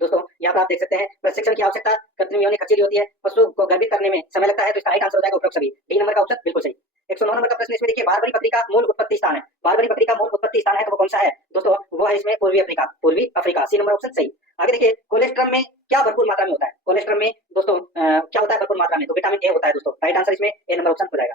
दोस्तों यहाँ पर आप देख सकते हैं प्रशिक्षण की आवश्यकता, कृत्रिम यौनिक खर्चीली होती है, पशु को गर्भित करने में समय लगता है, तो इसका राइट आंसर हो जाएगा उपरोक्त सभी। डी नंबर का ऑप्शन बिल्कुल सही। 109 नंबर का प्रश्न इसमें देखिए बारबरी बकरी का मूल उत्पत्ति स्थान है, बारबरी बकरी का मूल उत्पत्ति स्थान है, तो वो कौन सा है? दोस्तों वो है इसमें पूर्वी अफ्रीका, पूर्वी अफ्रीका, सी नंबर ऑप्शन सही। आगे देखिए कोलेस्ट्रम में क्या भरपूर मात्रा में होता है? कोलेस्ट्रम में दोस्तों क्या होता है भरपूर मात्रा में? तो विटामिन ए होता है दोस्तों, राइट आंसर इसमें ए नंबर ऑप्शन हो जाएगा।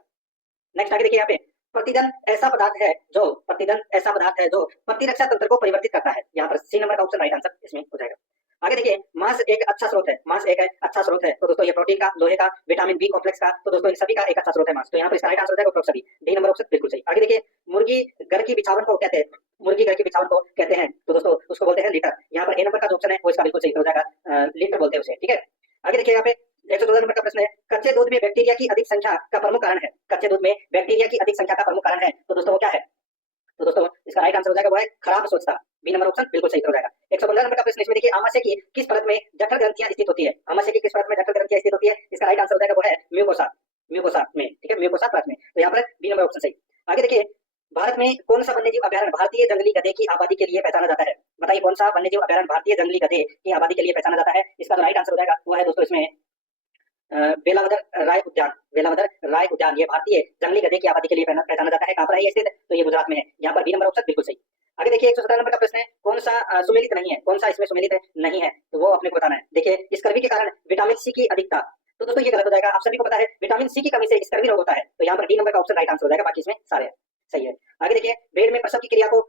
नेक्स्ट आगे देखिए यहाँ पे प्रतिदन ऐसा पदार्थ है जो, प्रतिदन ऐसा पदार्थ है जो प्रतिरक्षा तंत्र को परिवर्तित करता है, यहाँ पर सी नंबर का ऑप्शन राइट आंसर इसमें हो जाएगा। आगे देखिए मांस एक अच्छा स्रोत है, मांस एक अच्छा स्रोत है, तो दोस्तों ये प्रोटीन का, लोहे का, विटामिन बी कॉम्प्लेक्स का, तो दोस्तों इन सभी का एक अच्छा स्रोत है मांस, तो यहाँ पर इसका राइट आंसर हो जाएगा उपरोक्त सभी, डी नंबर ऑप्शन बिल्कुल सही। आगे देखिए मुर्गी घर की बिछावन को कहते हैं, मुर्गी घर की बिछावन को कहते हैं, तो दोस्तों उसको बोलते हैं लीटर, यहाँ पर ए नंबर का जो ऑप्शन है वो इसका बिल्कुल सही हो जाएगा, लीटर बोलते हैं उसे, ठीक है। आगे देखिए यहाँ पे 114 नंबर का प्रश्न है कच्चे दूध में बैक्टीरिया की अधिक संख्या का प्रमुख कारण है, कच्चे दूध में बैक्टीरिया की अधिक संख्या का प्रमुख कारण है, तो दोस्तों वो क्या है? तो दोस्तों इसका राइट आंसर हो जाएगा वो है खराब स्वच्छता, बी नंबर ऑप्शन बिल्कुल सही हो जाएगा। 115 नंबर का प्रश्न इसमें देखिए आमाशय की किस परत में जठर ग्रंथियां स्थित होती है, आमाशय की किस परत में जठर ग्रंथियां स्थित होती है? इसका राइट आंसर हो जाएगा वो है म्यूकोसा, म्यूकोसा में, ठीक है, म्यूकोसा परत में, तो यहाँ पर बी नंबर ऑप्शन सही। आगे देखिए भारत में कौन सा वन्यजीव अभ्यारण्य भारतीय जंगली गधे की आबादी के लिए पहचाना जाता है? बताइए कौन सा वन्यजीव अभ्यारण्य भारतीय जंगली गधे की आबादी के लिए पहचाना जाता है? इसका जो राइट आंसर हो जाएगा वो है दोस्तों इसमें वेलावदर राय उद्यान, वेलावदर राय उद्यान, ये भारतीय जंगली गधे की आबादी के लिए पहचाना जाता है। कहां पर है ये स्थित? तो ये गुजरात में है, यहाँ पर बी नंबर ऑप्शन बिल्कुल सही। आगे देखिए 117 नंबर का प्रश्न है कौन सा सुमेलित नहीं है, कौन सा इसमें सुमेलित नहीं है, तो वो अपने को बताना है। देखिए स्कर्वी के कारण विटामिन सी की अधिकता, तो दोस्तों ये गलत हो जाएगा, आप सभी को पता है विटामिन सी की कमी से स्कर्वी रोग होता है, तो यहाँ पर डी नंबर का ऑप्शन राइट आंसर हो जाएगा, बाकी इसमें सारे सही है। आगे देखिए भेड़ में प्रसव की क्रिया को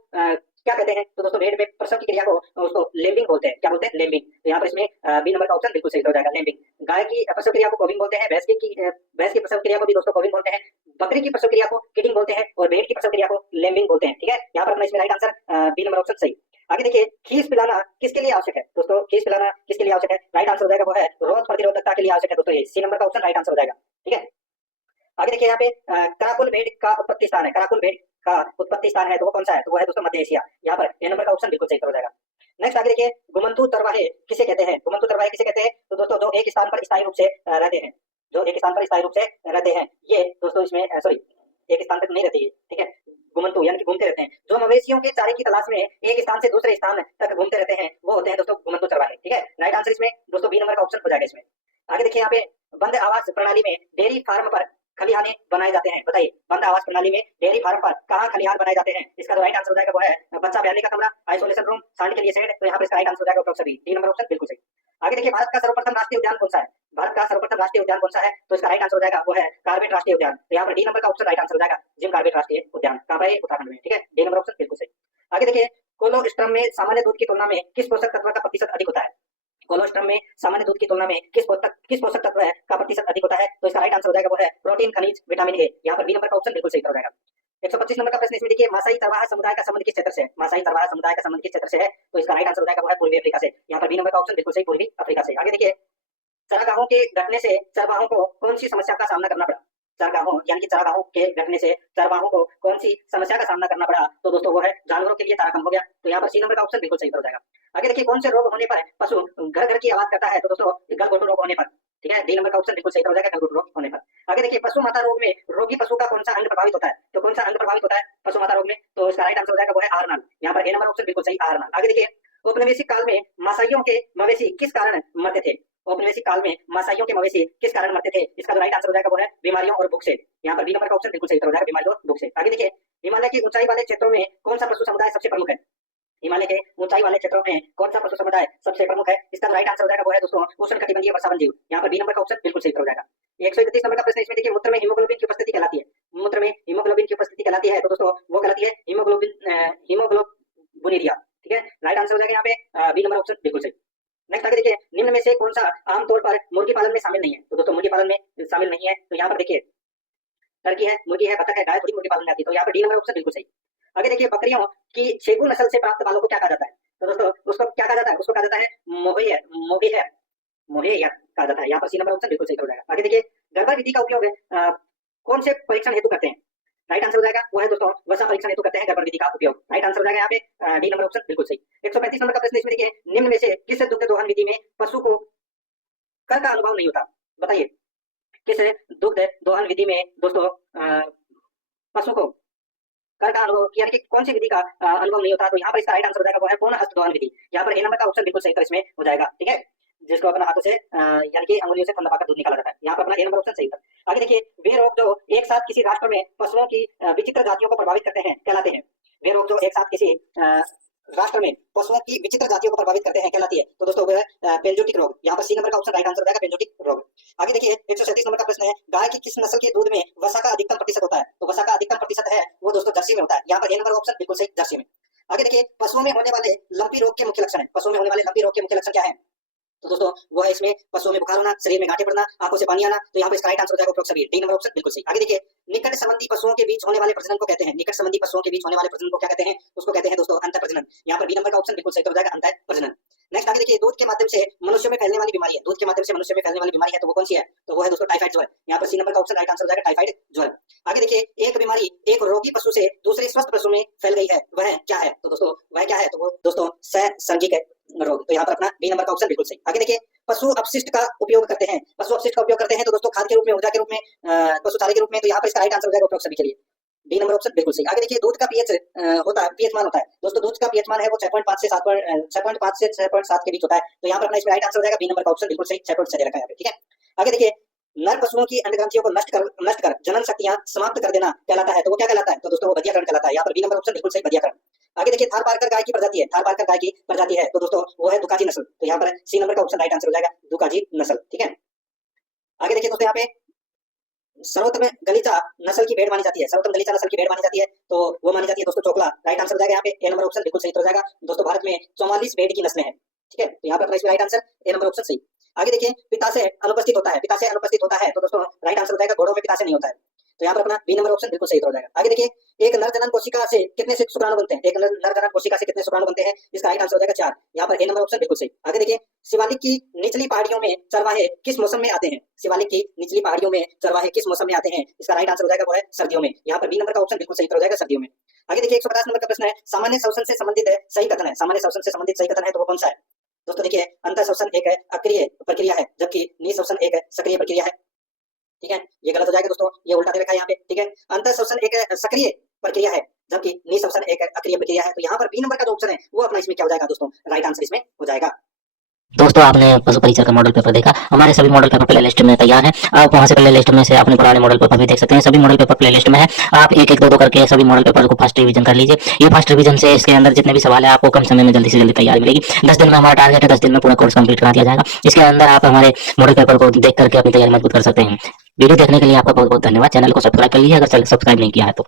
क्या कहते हैं? तो दोस्तों भेड़ में प्रसव की क्रिया को उसको लेम्बिंग बोलते हैं, क्या बोलते हैं? लेम्बिंग, तो यहाँ पर इसमें बी नंबर का ऑप्शन बिल्कुल सही हो जाएगा, लेम्बिंग। गाय की प्रसव क्रिया को कोविंग बोलते हैं, भैंस की प्रसव क्रिया को भी दोस्तों कोविंग बोलते हैं, बकरी की प्रसव क्रिया को किडिंग बोलते हैं, और भेड़ की प्रसव क्रिया को लेम्बिंग बोलते हैं, ठीक है। यहाँ पर अपना इसमें right answer B number option सही। आगे देखिए खीस पिलाना किसके लिए आवश्यक है? दोस्तों खीस पिलाना किसके लिए आवश्यक है? राइट आंसर हो जाएगा वो है रोग प्रतिरोधकता के लिए आवश्यक है दोस्तों, ये सी नंबर का ऑप्शन राइट आंसर हो जाएगा, ठीक है। आगे देखिए यहाँ पे कराकुल भेड़ का उत्पत्ति स्थान है, कराकुल भेड़ का उत्पत्ति स्थान है, तो वो कौन सा है? तो वो है दोस्तों मध्य एशिया, यहाँ पर ए नंबर का ऑप्शन बिल्कुल सही हो जाएगा। नेक्स्ट आगे देखिए घुमंतु चरवाहे किसे कहते हैं? घुमंतु चरवाहे किसे कहते हैं? तो दोस्तों जो एक स्थान पर स्थायी रूप से रहते हैं, जो एक स्थान पर स्थायी रूप से रहते हैं, ये दोस्तों इसमें सॉरी एक स्थान पर नहीं रहती है, ठीक है, घुमंतु यानी कि घूमते रहते हैं, जो मवेशियों के चारे की तलाश में एक स्थान से दूसरे स्थान तक घूमते रहते हैं, वो होते हैं दोस्तों घुमंतु चरवाहे, ठीक है। राइट आंसर इसमें दोस्तों बी नंबर का ऑप्शन हो जाएगा इसमें। आगे देखिए यहाँ पे बंद आवास प्रणाली में डेयरी फार्म पर खलिहाने बनाए जाते हैं, बताइए बंद आवास प्रणाली में डेयरी फार्म पर कहाँ खलिहान बनाए जाते हैं? इसका जो राइट आंसर हो जाएगा वो है बच्चा ब्याने का कमरा, आइसोलेशन रूम, सांड के लिए शेड, तो यहाँ पर इसका राइट आंसर हो जाएगा उपरोक्त सभी, डी नंबर ऑप्शन बिल्कुल सही। आगे देखिए भारत का सर्वप्रथम राष्ट्रीय उद्यान कौन सा है? भारत का सर्वप्रथम राष्ट्रीय उद्यान कौन सा है? तो इसका राइट आंसर हो जाएगा वो है कार्बेट राष्ट्रीय उद्यान, तो यहाँ पर डी नंबर का ऑप्शन राइट आंसर हो जाएगा जिम कार्बेट राष्ट्रीय उद्यान, कहाँ पर है? उत्तराखंड में, ठीक है, डी नंबर ऑप्शन बिल्कुल सही। आगे देखिए कोलोस्ट्रम में सामान्य दूध की तुलना में किस पोषक तत्व का प्रतिशत अधिक होता है? कोलोस्ट्रम में सामान्य दूध की तुलना में किस पोषक तत्व का प्रतिशत अधिक होता है? तो इसका राइट आंसर हो जाएगा वो है प्रोटीन, खनिज, विटामिन ए, यहाँ पर बी नंबर का ऑप्शन बिल्कुल सही हो जाएगा। 125 नंबर का प्रश्न इसमें देखिए मासाई चरवाहा समुदाय का संबंध किस क्षेत्र से है? मासाई चरवाहा समुदाय का संबंध किस क्षेत्र से है? तो इसका राइट आंसर हो जाएगा वो है पूर्वी अफ्रीका से, यहाँ पर बी नंबर का ऑप्शन बिल्कुल सही, पूर्वी अफ्रीका से। आगे देखिए चरागाहों के घटने से चरवाहों को कौन सी समस्या का सामना करना पड़ा? चरागाहों यानी कि चरागाहों के घटने से चरवाहों को कौन सी समस्या का सामना करना पड़ा? तो दोस्तों वो है जानवरों के लिए चारा कम हो गया, तो यहाँ पर सी नंबर का ऑप्शन बिल्कुल सही हो जाएगा। आगे देखिए कौन से रोग होने पर पशु घर घर की आवाज करता है? तो दोस्तों गलघोटू रोग होने पर, ठीक है, डी नंबर का ऑप्शन बिल्कुल सही हो जाएगा, गलघोटू रोग होने पर। आगे देखिए पशु माता रोग में रोगी पशु का कौन सा अंग प्रभावित होता है? तो कौन सा अंग प्रभावित होता है पशु माता रोग में? तो इसका राइट आंसर हो जाएगा वो है आहार नाल, यहाँ पर ए नंबर ऑप्शन बिल्कुल सही, आहार नाल। आगे देखिए औपनिवेशिक काल में मासाइयों के मवेशी किस कारण मरते थे? औपनिवेशिक काल में मासाइयों के मवेशी किस कारण मरते थे? इसका जो राइट आंसर हो जाएगा वो है बीमारियों और भूख से, यहाँ पर बी नंबर का ऑप्शन बिल्कुल सही हो जाएगा, बीमारियों और भूख से। आगे देखिए हिमालय की ऊंचाई वाले क्षेत्रों में कौन सा पशु समुदाय सबसे प्रमुख है? हिमालय के ऊंचाई वाले क्षेत्रों में कौन सा पशु समुदाय सबसे प्रमुख है? इसका राइट आंसर हो जाएगा वो है दोस्तों उष्णकटिबंधीय वर्षावन जीव, यहाँ पर बी नंबर का ऑप्शन बिल्कुल सही हो जाएगा। 131 नंबर का प्रश्न इसमें देखिए मूत्र में हीमोग्लोबिन की उपस्थिति कहलाती है, मूत्र में हीमोग्लोबिन की उपस्थिति कहलाती है, तो दोस्तों वो कहलाती है हीमोग्लोबिनुरिया, ठीक है। राइट आंसर हो जाएगा यहाँ पे बी नंबर ऑप्शन बिल्कुल सही। नेक्स्ट आगे देखिए निम्न में से कौन सा आमतौर पर मुर्गी पालन में शामिल नहीं है? तो दोस्तों मुर्गी पालन में शामिल नहीं है, तो यहाँ पर देखिए टर्की है, मुर्गी है, बतख है, गाय थोड़ी मुर्गी पालन में आती है, तो यहाँ पर डी नंबर ऑप्शन बिल्कुल सही। आगे देखिए बकरियों की शेगू नस्ल से प्राप्त बालों को क्या कहा जाता है? तो दोस्तों उसको क्या कहा जाता है? उसको कहा जाता है मोहेयर, मोहेयर, मोहेयर कहा जाता है, यहाँ पर सी नंबर ऑप्शन बिल्कुल सही हो जाएगा। आगे देखिए गर्भा विधि का उपयोग कौन से परीक्षण हेतु करते हैं? राइट आंसर हो जाएगा वो है दोस्तों वसा परीक्षण हेतु करते हैं गर्भा विधि का उपयोग, राइट आंसर हो जाएगा यहाँ पे डी नंबर ऑप्शन बिल्कुल सही। 135 नंबर का प्रश्न इसमें देखिए निम्न में से किस दुग्ध दोहन विधि में पशु को कर का अनुभव नहीं होता। बताइए किस दुग्ध दोहन विधि में दोस्तों पशु को कर का अनुभव यानी कि कौन सी विधि का अनुभव नहीं होता? तो यहाँ पर इसका राइट आंसर हो जाएगा वो है पूर्ण हस्त दोहन विधि। यहाँ पर ए नंबर का ऑप्शन बिल्कुल सही इसमें हो जाएगा। ठीक है, जिसको अपना हाथों से यानी कि अंगुलियों से थन दबाकर दूध निकाला जाता है। यहाँ पर अपना ए नंबर ऑप्शन सही था। आगे देखिए, वे रोग जो एक साथ किसी राष्ट्र में पशुओं की विचित्र जातियों को प्रभावित करते हैं कहलाते हैं। वे रोग जो एक साथ किसी राष्ट्र में पशुओं की विचित्र जातियों को प्रभावित करते हैं कहलाती है। तो दोस्तों वो है पेंजोटिक रोग। यहाँ पर सी नंबर का ऑप्शन राइट आंसर हो जाएगा पेंजोटिक रोग। आगे देखिए 137 नंबर का प्रश्न है, गाय की किस नस्ल के दूध में वसा का अधिकतम प्रतिशत होता है? तो वसा का अधिकतम प्रतिशत है वो दोस्तों जर्सी में होता है। यहाँ पर ए नंबर ऑप्शन बिल्कुल सही, जर्सी में। आगे देखिए, पशुओं में होने वाले लंपी रोग के मुख्य लक्षण है। पशुओं में होने वाले लंपी रोग के मुख्य लक्षण क्या है? तो दोस्तों वो है इसमें पशुओं में बुखार होना, शरीर में गांठें पड़ना, आंखों से पानी आना। तो यहाँ पे इसका राइट आंसर हो जाएगा उपरोक्त सभी, डी नंबर ऑप्शन बिल्कुल सही। आगे देखिए, निकट संबंधी पशुओं के बीच होने वाले प्रजनन को कहते हैं, निकट संबंधी पशुओं के बीच होने वाले प्रजनन को क्या कहते हैं? उसको कहते हैं दोस्तों अंतर प्रजनन। यहाँ पर बी नंबर का ऑप्शन बिल्कुल सही हो जाएगा, अंतर प्रजनन। नेक्स्ट आगे देखिए, दूध के माध्यम से मनुष्यों में फैलने वाली बीमारी है। दूध के माध्यम से मनुष्य में फैलने वाली बीमारी है तो वो कौन सी है? तो वो है दोस्तों टाइफाइड ज्वर। यहाँ पर सी नंबर का ऑप्शन राइट आंसर हो जाएगा टाइफाइड ज्वर। आगे देखिए, एक बीमारी एक रोगी पशु से दूसरे स्वस्थ पशु में फैल गई है, वह क्या है? तो दोस्तों वह क्या है? तो वो दोस्तों सहसंघिक रोग। तो यहाँ पर अपना बी नंबर का ऑप्शन बिल्कुल सही। आगे देखिए, पशु अपशिष्ट का उपयोग करते हैं। पशु अपशिष्ट का उपयोग करते हैं तो दोस्तों खाद के रूप में, ऊर्जा के रूप में, पशु चारे के रूप में। तो यहाँ पर इसका राइट आंसर हो जाएगा उपरोक्त सभी के लिए, डी नंबर ऑप्शन बिल्कुल सही। आगे देखिए, दूध का पीएच होता है, पीएच मान होता है दोस्तों, दूध का पीएच मान है वो 6.5 से 6.7 के बीच होता है। तो यहाँ पर अपना इसमें राइट आंसर हो जाएगा बी नंबर का ऑप्शन बिल्कुल सही, 6.6 दे रखा है यहाँ पे। ठीक है, आगे देखिए, नर पशुओं की अंडग्रंथियों को नष्ट कर जनन शक्तियां समाप्त कर देना कहलाता है। तो वो क्या कहलाता है? तो दोस्तों वो बधियाकरण कहलाता है। यहाँ पर बी नंबर ऑप्शन बिल्कुल सही, बधियाकरण। आगे देखिए, थारपारकर गाय की प्रजाति है, थारपारकर गाय की प्रजाति है तो दोस्तों वो है दुकाजी नस्ल। तो यहाँ पर सी नंबर का ऑप्शन राइट आंसर हो जाएगा दुकाजी नस्ल। ठीक है, आगे देखिए दोस्तों, यहाँ पे सर्वोत्तम गलीचा नस्ल की भेड़ मानी जाती है, सर्वोत्तम गलीचा नस्ल की भेड़ मानी जाती है तो वो मानी जाती है दोस्तों चोकला। राइट आंसर हो जाएगा यहाँ पे ए नंबर ऑप्शन बिल्कुल सही हो जाएगा। दोस्तों भारत में 44 भेड़ की नस्लें हैं। ठीक है, तो यहाँ पर अपना इसमें right answer A number option सही। आगे देखिए, पिता से अनुपस्थित होता है, पिता से अनुपस्थित होता है तो दोस्तों राइट आंसर हो जाएगा घोड़ों में पिता से नहीं होता है। तो यहाँ पर अपना बी नंबर ऑप्शन बिल्कुल सही हो जाएगा। आगे देखिए, एक नर जनन कोशिका से कितने शुक्राणु बनते हैं? एक नर जनन कोशिका से कितने शुक्राणु बनते हैं? इसका राइट आंसर हो जाएगा 4। यहाँ पर ए नंबर ऑप्शन बिल्कुल सही। आगे देखिए, शिवालिक की निचली पहाड़ियों में चरवाहे किस मौसम में आते हैं? शिवालिक की निचली पहाड़ियों में चरवाहे किस मौसम में आते हैं? इसका राइट आंसर हो जाएगा वो है सर्दियों में। यहाँ पर बी नंबर का ऑप्शन बिल्कुल सही हो जाएगा, सर्दियों में। आगे देखिए, 150 नंबर का प्रश्न है, सामान्य श्वसन से संबंधित सही कथन है, सामान्य श्वसन से संबंधित सही कथन है तो वो कौन सा है? दोस्तों देखिए, अंतर श्वसन एक अक्रिय प्रक्रिया है जबकि निःश्वसन एक सक्रिय प्रक्रिया है। ठीक है, ये गलत हो जाएगा दोस्तों, ये उल्टा दे रखा है यहाँ पे। ठीक है, अंतर श्वसन एक सक्रिय प्रक्रिया है जबकि निःश्वसन एक अक्रिय प्रक्रिया है। तो यहाँ पर बी नंबर का जो ऑप्शन है वो अपना इसमें क्या हो जाएगा दोस्तों? राइट आंसर इसमें हो जाएगा। दोस्तों आपने पशु परिचर का मॉडल पेपर देखा, हमारे सभी मॉडल पेपर प्ले लिस्ट में तैयार है। आप वहां से प्ले लिस्ट में से अपने पुराने मॉडल पेपर भी देख सकते हैं, सभी मॉडल पेपर प्ले लिस्ट में है। आप एक एक दो करके सभी मॉडल पेपर को फर्स्ट रिवीजन कर लीजिए। ये फर्स्ट रिवीजन से इसके अंदर जितने भी सवाल है आपको कम समय में जल्दी से जल्दी तैयारी मिलेगी। 10 दिन में हमारा टारगेट है, 10 दिन में पूरा कोर्स कंप्लीट करा दिया जाएगा। इसके अंदर आप हमारे मॉडल पेपर को देख करके अपनी तैयारी मजबूत कर सकते हैं। वीडियो देखने के लिए आपका बहुत बहुत धन्यवाद। चैनल को सब्सक्राइब कर लीजिए अगर सब्सक्राइब नहीं किया है तो।